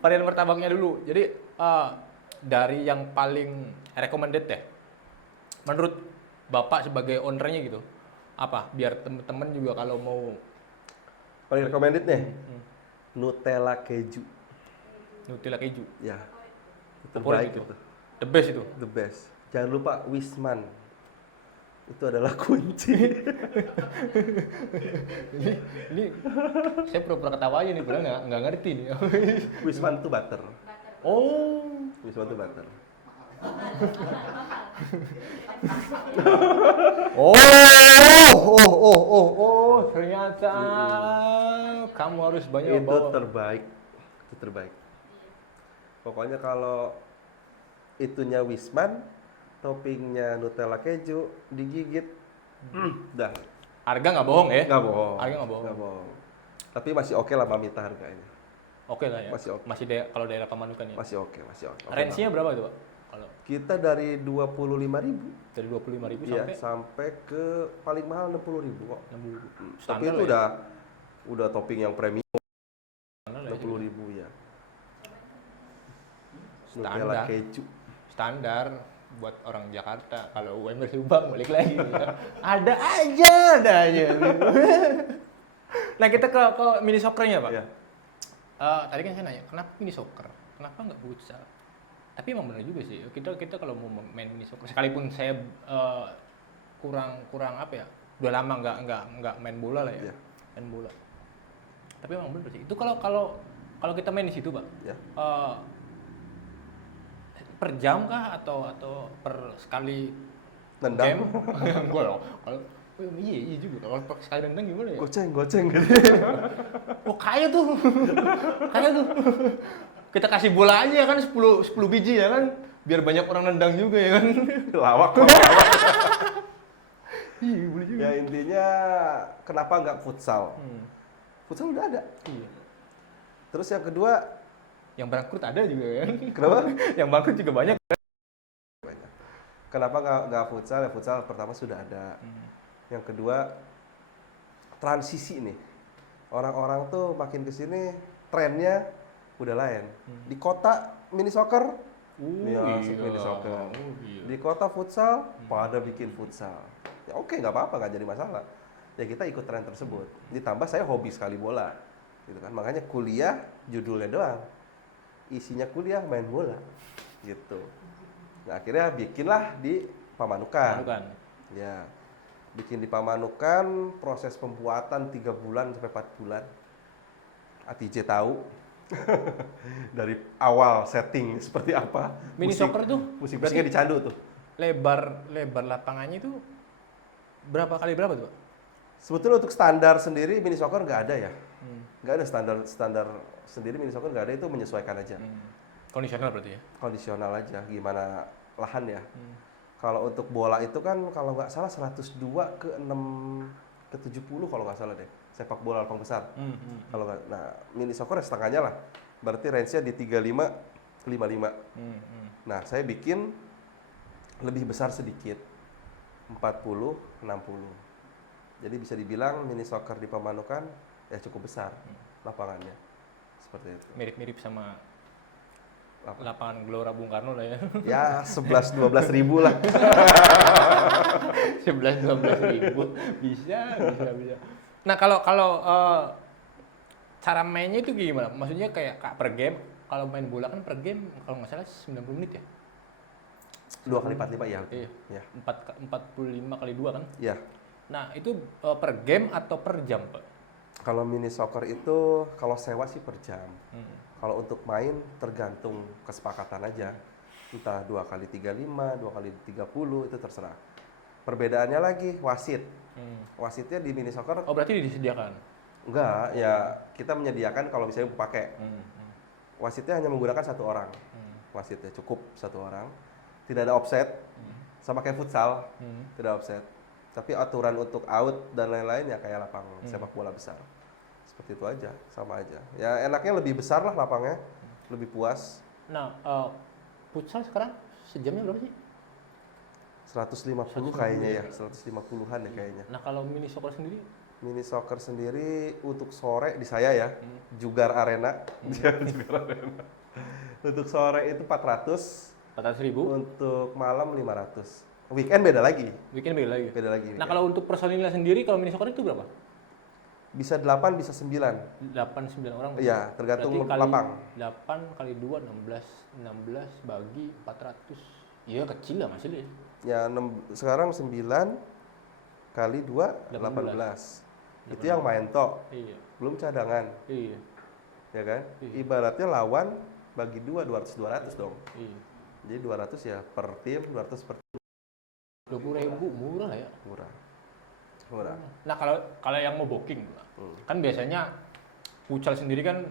Varian martabaknya dulu. Jadi dari yang paling recommended deh. Menurut Bapak sebagai ownernya gitu. Apa? Biar temen-temen juga kalau mau Paling recommended nih. Nutella keju. Nutella keju. Ya. Itu Favorit terbaik itu. itu. The best itu. The best. Jangan lupa Wisman. Itu adalah kunci. Ini saya pura-pura ketawa aja nih, padahal nggak ngerti nih. Wisman itu butter. Oh, Wisman itu butter. Ternyata kamu harus banyak Itu bawa. terbaik. Itu terbaik. Pokoknya kalau itunya Wisman, toppingnya Nutella keju, digigit, dah. Harga nggak bohong ya? Nggak bohong. Harga nggak bohong. Nggak bohong. Tapi masih oke lah Mamita harganya. Oke lah ya. Masih oke. Kalau daerah Pamanukan ya. Masih oke, masih oke. Range-nya berapa itu Pak? Kalau Kita dari 25.000 dari 25.000 ya, sampai sampai ke paling mahal 60.000 kok. 60.000. Tapi Standar itu lah ya. udah topping yang premium Standar lah ya. 60.000 ya. Standar. Nutella keju. Standar buat orang Jakarta. Kalau UMR Subang balik lagi. Ada aja. Gitu. Nah kita ke mini soccer-nya Pak. Iya. Tadi kan saya nanya, kenapa mini soccer? Kenapa nggak futsal? Tapi emang benar juga sih. Kita kalau mau main mini soccer, sekalipun saya kurang apa ya? Udah lama nggak main bola lah ya. Iya. Main bola. Tapi emang benar sih. Itu kalau kita main di situ, Pak. Iya. Per jam kah atau per sekali Nendang. game? Gue loh. Kalau iya juga. Kalau per sekali nendang gimana ya? Goceng gitu. Oh kaya tuh. Kaya tuh. Kita kasih bola aja kan 10 biji ya kan. Biar banyak orang nendang juga ya kan. Lawak. Iya, boleh juga. Ya intinya kenapa nggak futsal? Futsal udah ada. Iya. Terus yang kedua, Yang bangkrut ada juga kan. kenapa? Yang bangkrut juga banyak. Kenapa nggak futsal? Ya futsal pertama sudah ada. Yang kedua, transisi nih. Orang-orang tuh makin kesini trennya udah lain. Di kota mini soccer, asik mini soccer. Iya. Di kota futsal, pada bikin futsal. Ya oke, nggak apa-apa, nggak jadi masalah. Ya kita ikut tren tersebut. Ditambah saya hobi sekali bola, gitu kan. Makanya kuliah judulnya doang, isinya kuliah main bola, gitu. Nah akhirnya bikinlah di Pamanukan. Ya, bikin di Pamanukan, proses pembuatan 3 bulan sampai 4 bulan. ATJ tahu. Dari awal setting seperti apa. Mini soccer tuh Musik-musiknya dicandu tuh. lebar lapangannya itu berapa kali berapa tuh, Pak? Sebetulnya untuk standar sendiri mini soccer nggak ada ya. Nggak ada standar sendiri mini soccer nggak ada, itu menyesuaikan aja. Kondisional berarti ya? Kondisional aja, gimana lahan ya. Kalau untuk bola itu kan kalau nggak salah 102 ke 70 kalau nggak salah deh. Sepak bola lapang besar. Kalau nggak, nah mini soccer setengahnya lah. Berarti range-nya di 35 ke 55. Nah saya bikin lebih besar sedikit, 40 ke 60. Jadi bisa dibilang mini soccer di Pamanukan ya cukup besar lapangannya. Seperti itu. Mirip-mirip sama lapangan Gelora Bung Karno lah ya. Ya 11-12 ribu lah. 11-12 ribu. Bisa. Nah kalau cara mainnya itu gimana? Maksudnya kayak per game, kalau main bola kan per game kalau nggak salah 90 menit ya? 2 kali 45 ya. Iya. Ya. 45 kali 2 kan? Ya. Nah itu per game atau per jam, Pak? Kalau mini soccer itu kalau sewa sih per jam. Kalau untuk main tergantung kesepakatan aja. Entah 2 kali 35, 2 kali 30 itu terserah. Perbedaannya lagi wasit. Wasitnya di mini soccer Oh berarti disediakan? enggak, ya kita menyediakan kalau misalnya mau pakai. Wasitnya hanya menggunakan 1 orang. Wasitnya cukup 1 orang. Tidak ada offset. Sama kayak futsal, tidak offset. Tapi aturan untuk out dan lain-lain ya kayak lapang sepak bola besar. Seperti itu aja, sama aja. Ya enaknya lebih besar lah lapangnya, lebih puas. Nah, futsal sekarang sejamnya berapa sih? 150 kayaknya ya, 150-an ya kayaknya. Nah, kalau mini soccer sendiri? Mini soccer sendiri untuk sore di saya ya, Jugar Arena. Jugar Arena. Untuk sore itu 400, 400.000. untuk malam 500. Weekend beda lagi. Weekend beda lagi. Beda lagi. Nah, kalau untuk personilnya sendiri kalau mini soccer itu berapa? Bisa 8, bisa 9. 8-9 orang. Iya, tergantung Berarti lapang. 8 kali 2 16 bagi 400. Iya, kecil lah masih deh. Ya, sekarang 9 kali 2, 18. Itu yang main tok, Iya. belum cadangan, Iya. ya kan? Iya. Ibaratnya lawan bagi 2, 200 dong. Iya. Jadi 200 ya per tim, 200 per tim. 20.000 murah lah ya. Murah. Nah, kalau yang mau booking, kan biasanya futsal sendiri kan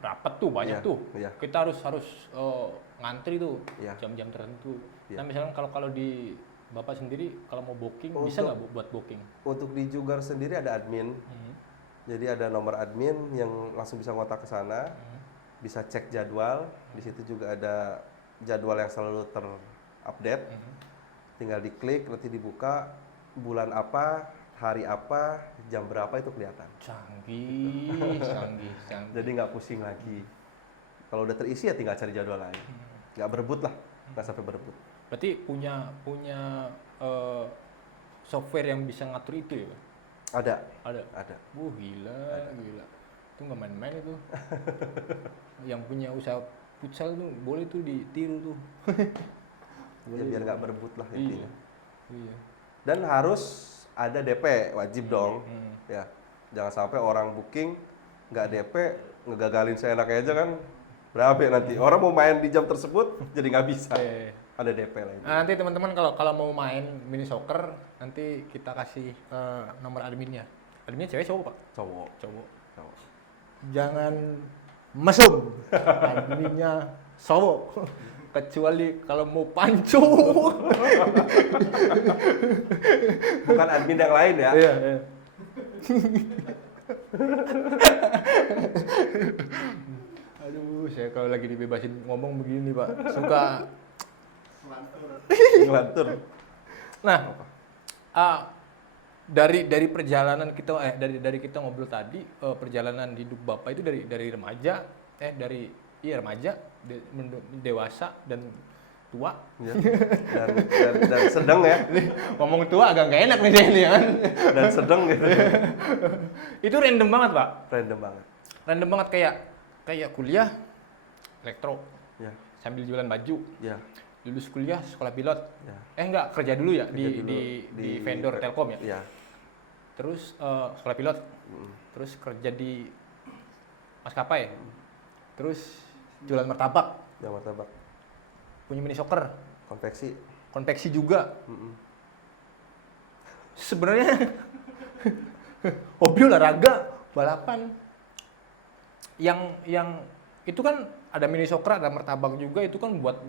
rapat tuh, banyak Iya, tuh. iya. Kita harus ngantri tuh Iya. jam-jam tertentu. Iya. Nah, misalkan kalau di Bapak sendiri kalau mau booking bisa nggak buat booking? Untuk di Jugar sendiri ada admin. Jadi ada nomor admin yang langsung bisa ngontak ke sana. Bisa cek jadwal. Di situ juga ada jadwal yang selalu terupdate. Tinggal diklik, nanti dibuka bulan apa, hari apa, jam berapa itu kelihatan. Canggih. Jadi nggak pusing lagi. Kalau udah terisi ya tinggal cari jadwal lain. Nggak berebut lah, nggak sampai berebut. Berarti punya software yang bisa ngatur itu ya, Pak? Ada. Gila. Itu nggak main-main itu. Yang punya usaha futsal tuh boleh tuh ditiru tuh. Ya biar nggak berebut lah intinya. Iya. Dan harus ada DP, wajib dong. Hmm. Ya, jangan sampai orang booking nggak DP, ngegagalin seenaknya aja kan. Berapa ya nanti? Orang mau main di jam tersebut jadi nggak bisa. Iya. Ada DP lah itu. Nah, nanti teman-teman kalau mau main mini soccer nanti kita kasih nomor adminnya. Adminnya cewek cowok, Pak? Cowok. Cowok. Cowok. Jangan mesum. Adminnya cowok. Kecuali kalau mau pancu. Bukan admin yang lain ya. Iya. Aduh, saya kalau lagi dibebasin ngomong begini, Pak, suka Ngelantur. Nah, dari perjalanan kita dari kita ngobrol tadi, perjalanan hidup Bapak itu dari remaja, remaja, dewasa dan tua. Ya. Dan sedang ya. Ngomong tua agak nggak enak nih saya ini kan. Dan sedang gitu. Itu random banget, Pak. Random banget. Random banget kayak kuliah elektro Ya. sambil jualan baju. Ya. Lulus kuliah sekolah pilot. Ya. Enggak, kerja dulu ya Kerja dulu di vendor Telkom ya. Iya. Terus sekolah pilot. Mm. Terus kerja di maskapai. Terus jualan martabak, Yang martabak. punya mini soccer, konveksi juga. Mm-mm. Sebenarnya hobi olahraga, balapan. Yang itu kan ada mini soccer, ada martabak juga, itu kan buat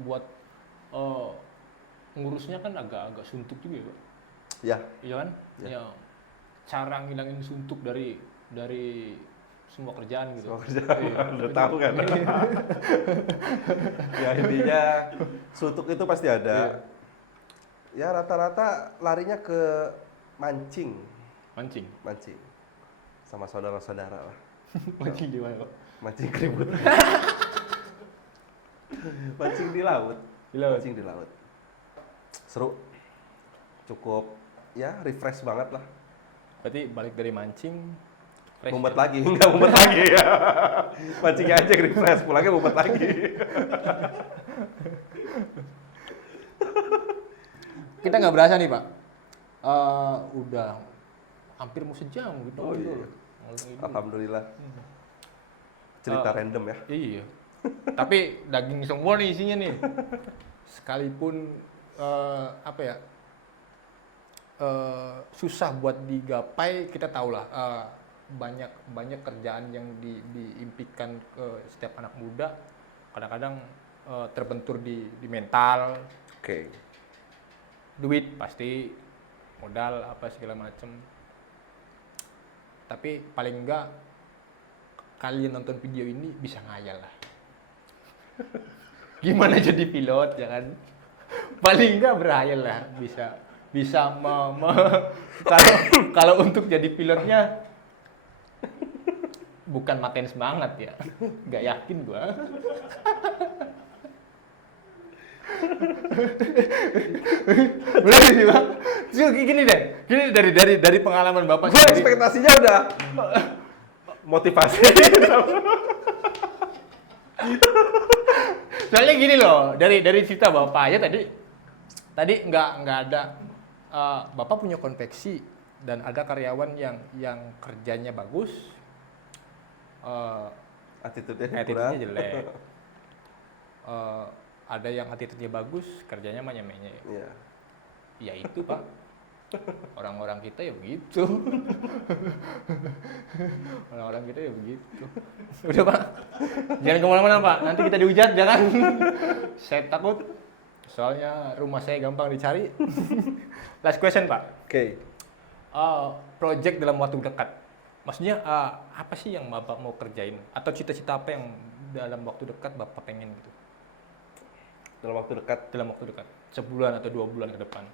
ngurusnya kan agak suntuk juga ya, Pak. Ya. Iya kan? Ya. Ya. Cara ngilangin suntuk dari semua kerjaan gitu. Semua kerjaan. Iya. Udah tahu kan. Ya intinya suntuk itu pasti ada. Ya rata-rata larinya ke mancing. Mancing. Sama saudara-saudara lah. Mancing di mana, Pak? Mancing keribut. Mancing di laut. Mancing di laut. Seru. Cukup ya refresh banget lah. Berarti balik dari mancing, fresh Mumet ya? lagi, enggak mumet lagi ya. Mancingnya aja refresh, pulangnya mumet lagi. Kita nggak berasa nih, Pak. Udah hampir mau sejam gitu. Oh, iya. Alhamdulillah. Cerita random ya. Iya. Tapi daging semua nih isinya nih. Sekalipun susah buat digapai, kita tahu lah banyak kerjaan yang diimpikan ke setiap anak muda. Kadang-kadang terbentur di mental, Oke. duit pasti, modal apa segala macem. Tapi paling enggak kalian nonton video ini bisa ngayal lah. Gimana jadi pilot ya kan? Paling enggak berhayal lah, bisa kalau untuk jadi pilotnya bukan maten semangat ya. Nggak yakin gua. Bener sih, Pak. Gini deh. Gini dari pengalaman Bapak Gue sendiri. ekspektasinya udah motivasi. Soalnya gini loh, dari cerita Bapak aja tadi nggak ada Bapak punya konveksi dan ada karyawan yang kerjanya bagus, Attitude-nya kurang. attitude-nya jelek. Ada yang attitude-nya bagus, kerjanya manya-manya. Iya. Ya itu, Pak. Orang-orang kita ya begitu. Orang-orang kita ya begitu. Udah, Pak. Jangan kemana-mana, Pak. Nanti kita dihujat, jangan. Saya takut. Soalnya rumah saya gampang dicari. Last question, Pak. Oke. Project dalam waktu dekat. Maksudnya apa sih yang Bapak mau kerjain? Atau cita-cita apa yang dalam waktu dekat Bapak pengen gitu? Dalam waktu dekat. Dalam waktu dekat. Sebulan atau 2 bulan ke depan.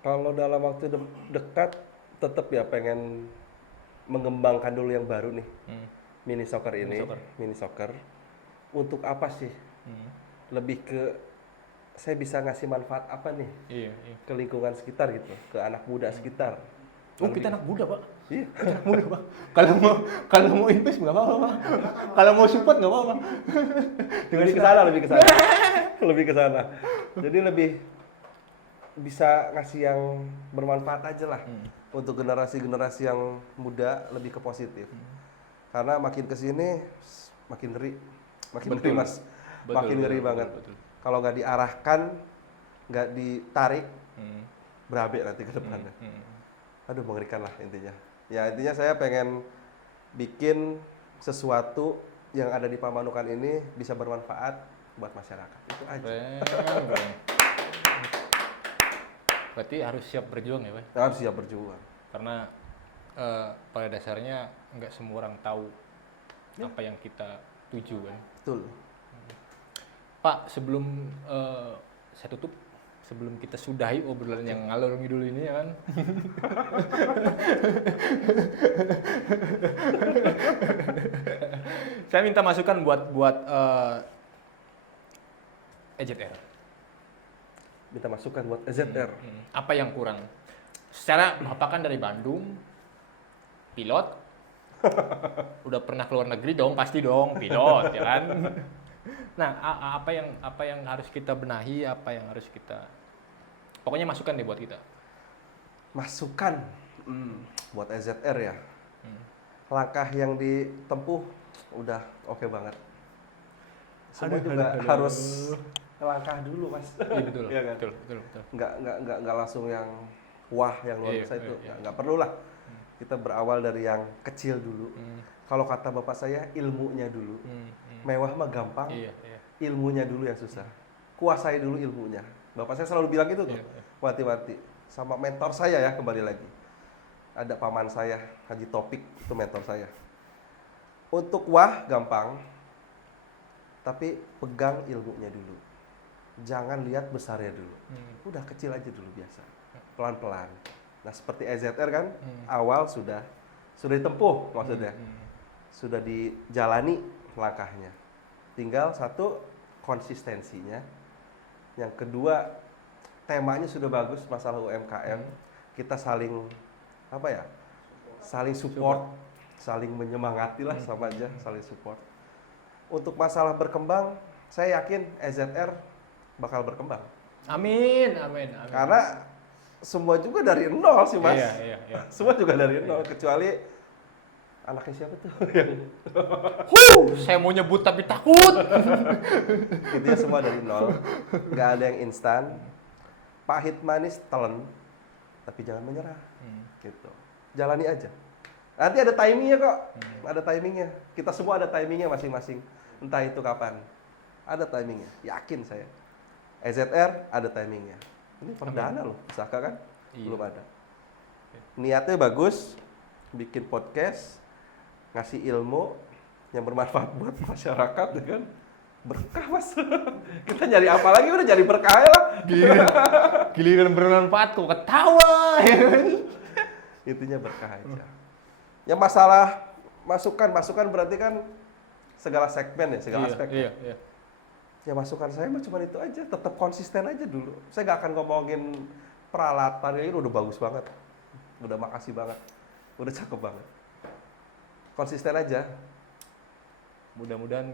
Kalau dalam waktu dekat tetap ya pengen mengembangkan dulu yang baru nih. Mini soccer ini. Mini soccer. Mini soccer. Untuk apa sih? Lebih ke saya bisa ngasih manfaat apa nih Iya. ke lingkungan sekitar gitu, ke anak muda sekitar. Oh, kita anak muda, Pak. Iya. Kita anak muda, Pak. Kalau mau invest nggak apa-apa, Pak. Kalau mau support nggak apa-apa. lebih ke sana, lebih ke sana. Lebih ke sana. Jadi lebih bisa ngasih yang bermanfaat aja lah untuk generasi-generasi yang muda, lebih ke positif. Karena makin ke sini makin ngeri, makin ngeri Mas. Makin ngeri banget. Betul. Kalau nggak diarahkan, nggak ditarik, berabe nanti ke depannya. Aduh, mengerikan lah intinya. Ya intinya saya pengen bikin sesuatu yang ada di Pamanukan ini bisa bermanfaat buat masyarakat. Itu aja. Keren. Berarti harus siap berjuang ya, Pak? Harus siap berjuang. Karena pada dasarnya nggak semua orang tahu apa yang kita tuju kan. Betul. Pak, sebelum saya tutup, sebelum kita sudahi obrolan yang ngalor ngidul ini ya kan. Saya minta masukan buat EZR. Minta masukan buat EZR. Apa yang kurang? Secara Bapak kan dari Bandung, pilot, udah pernah keluar negeri dong, pasti dong, pilot ya kan. Nah, apa yang harus kita benahi, apa yang harus kita, pokoknya masukan deh buat kita. Masukan buat EZR ya. Langkah yang ditempuh udah oke banget. Semua juga harus langkah dulu, Mas. Iya betul, Iya kan? betul. Nggak langsung yang wah yang luar biasa itu. Nggak perlu lah. Kita berawal dari yang kecil dulu. Kalau kata bapak saya, ilmunya dulu. Mewah mah gampang. Iya. Ilmunya dulu yang susah. Kuasai dulu ilmunya. Bapak saya selalu bilang gitu tuh. Wati-wati. Sama mentor saya ya, kembali lagi. Ada paman saya, Haji Topik, itu mentor saya. Untuk wah gampang, tapi pegang ilmunya dulu. Jangan lihat besarnya dulu. Udah kecil aja dulu biasa. Pelan-pelan. Nah, seperti EZR kan, awal sudah ditempuh maksudnya. Sudah dijalani langkahnya. Tinggal satu, konsistensinya. Yang kedua, temanya sudah bagus, masalah UMKM. Kita saling saling support, saling menyemangati lah sama aja, saling support. Untuk masalah berkembang, saya yakin EZR bakal berkembang. Amin. Karena semua juga dari nol sih, Mas. Iya. Semua juga dari nol, kecuali anaknya siapa tuh yang Saya mau nyebut tapi takut. intinya semua dari nol, nggak ada yang instan, pahit manis telan, tapi jangan menyerah. Gitu, jalani aja. Nanti ada timingnya kok, ada timingnya. Kita semua ada timingnya masing-masing. Entah itu kapan, ada timingnya. Yakin saya. EZR ada timingnya. Ini perdana loh, Pusaka kan? Iya. Belum ada. Niatnya bagus, bikin podcast, ngasih ilmu yang bermanfaat buat masyarakat, ya kan? Berkah, Mas. Kita nyari apa lagi, udah nyari berkah lah. Giliran bermanfaat kok ketawa. Intinya berkah aja. Ya masalah masukan berarti kan segala segmen ya, segala aspek. Iya. Ya masukan saya mah cuma itu aja, tetap konsisten aja dulu. Saya nggak akan ngomongin peralatan, ini udah bagus banget, udah makasih banget, udah cakep banget. Konsisten aja. Mudah-mudahan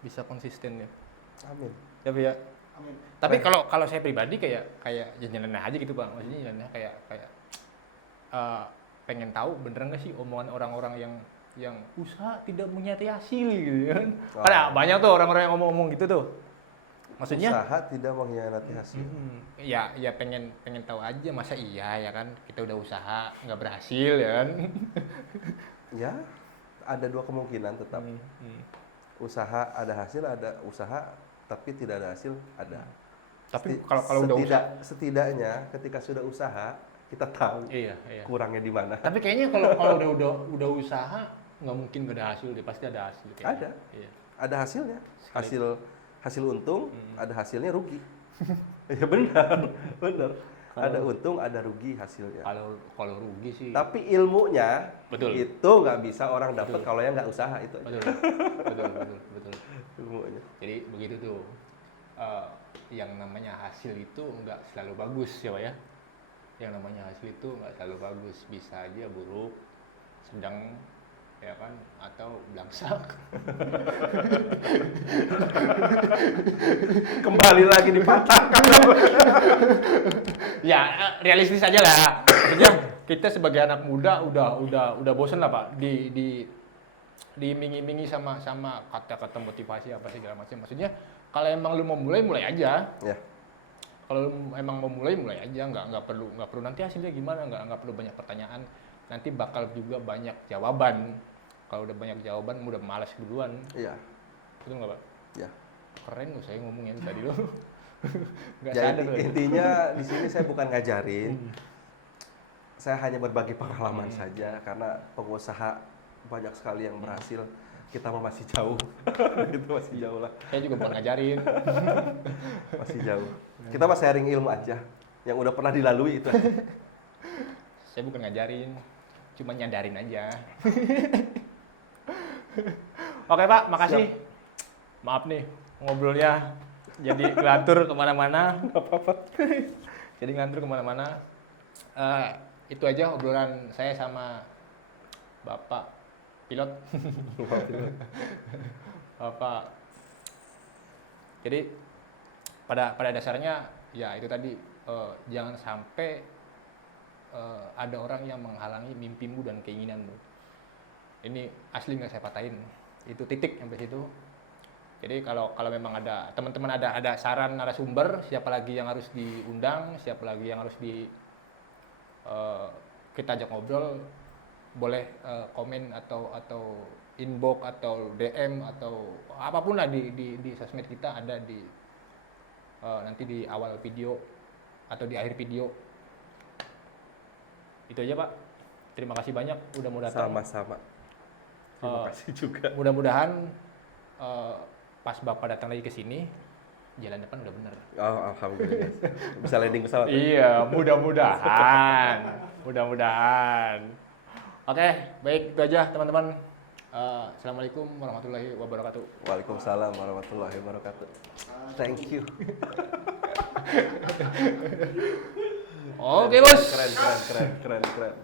bisa konsisten ya. Amin. Ya, Pak, ya. Amin. Tapi kalau saya pribadi kayak jalan-jalan aja gitu, Bang. Maksudnya jalannya kayak pengen tahu bener nggak sih omongan orang-orang yang usaha tidak menyertai hasil gitu kan. Karena banyak tuh orang-orang yang ngomong-ngomong gitu tuh. Maksudnya usaha tidak mengkhianati hasil. ya pengen tahu aja, masa iya ya kan kita udah usaha nggak berhasil ya kan. Ya, ada dua kemungkinan tetap. Usaha ada hasil, ada usaha tapi tidak ada hasil, ada. Tapi kalau udah usaha, setidaknya ketika sudah usaha kita tahu iya. kurangnya di mana. Tapi kayaknya kalau udah usaha nggak mungkin gak ada hasil deh, pasti ada hasil kayaknya. Ada. Iya. Ada hasilnya. Hasil untung, ada hasilnya rugi. Ya benar. Ada untung, ada rugi hasilnya. Kalau rugi sih. Tapi ilmunya Betul. itu nggak bisa orang dapat kalau yang nggak usaha itu aja. Betul. Ilmunya. Jadi begitu tuh. yang namanya hasil itu nggak selalu bagus ya Pak ya. Yang namanya hasil itu nggak selalu bagus, bisa aja buruk, sedang, ya kan, atau belangsak. Kembali lagi dipatahkan. Ya realistis aja lah. Maksudnya kita sebagai anak muda udah bosen lah Pak diiming-imingi sama kata-kata motivasi apa segala macam. Maksudnya kalau emang lu mau mulai aja. Ya. Kalau lu emang mau mulai aja, nggak perlu nanti hasilnya gimana, nggak perlu banyak pertanyaan. Nanti bakal juga banyak jawaban. Kalau udah banyak jawaban udah malas duluan. Iya. Betul nggak Pak? Ya. Keren loh saya ngomongin tadi loh. Nggak Ya, sadar loh. intinya di sini saya bukan ngajarin. Saya hanya berbagi pengalaman saja karena pengusaha banyak sekali yang berhasil. Kita mah masih jauh. Itu masih jauh lah. Saya juga bukan ngajarin. Masih jauh. Kita mah sharing ilmu aja yang udah pernah dilalui itu. Saya bukan ngajarin, cuma nyadarin aja. Oke Pak, makasih. Maaf nih, ngobrolnya jadi ngelantur kemana-mana. Jadi ngelantur kemana-mana. Itu aja obrolan saya sama Bapak pilot. Bapak. Jadi pada dasarnya ya itu tadi, jangan sampai ada orang yang menghalangi mimpimu dan keinginanmu. Ini asli nggak saya patahin. Itu titik sampai situ. Jadi kalau memang ada teman-teman ada saran narasumber, siapa lagi yang harus diundang, siapa lagi yang harus kita ajak ngobrol, boleh komen atau inbox atau DM atau apapun lah di sosmed kita ada di nanti di awal video atau di akhir video. Itu aja Pak. Terima kasih banyak udah mau datang. Sama-sama. Terima kasih juga. Mudah-mudahan pas Bapak datang lagi ke sini, jalan depan udah bener. Oh, alhamdulillah. Bisa landing pesawat. Iya, mudah-mudahan. Mudah-mudahan. Oke, baik itu aja teman-teman. Assalamualaikum warahmatullahi wabarakatuh. Waalaikumsalam warahmatullahi wabarakatuh. Thank you. Oke, Bos. Keren.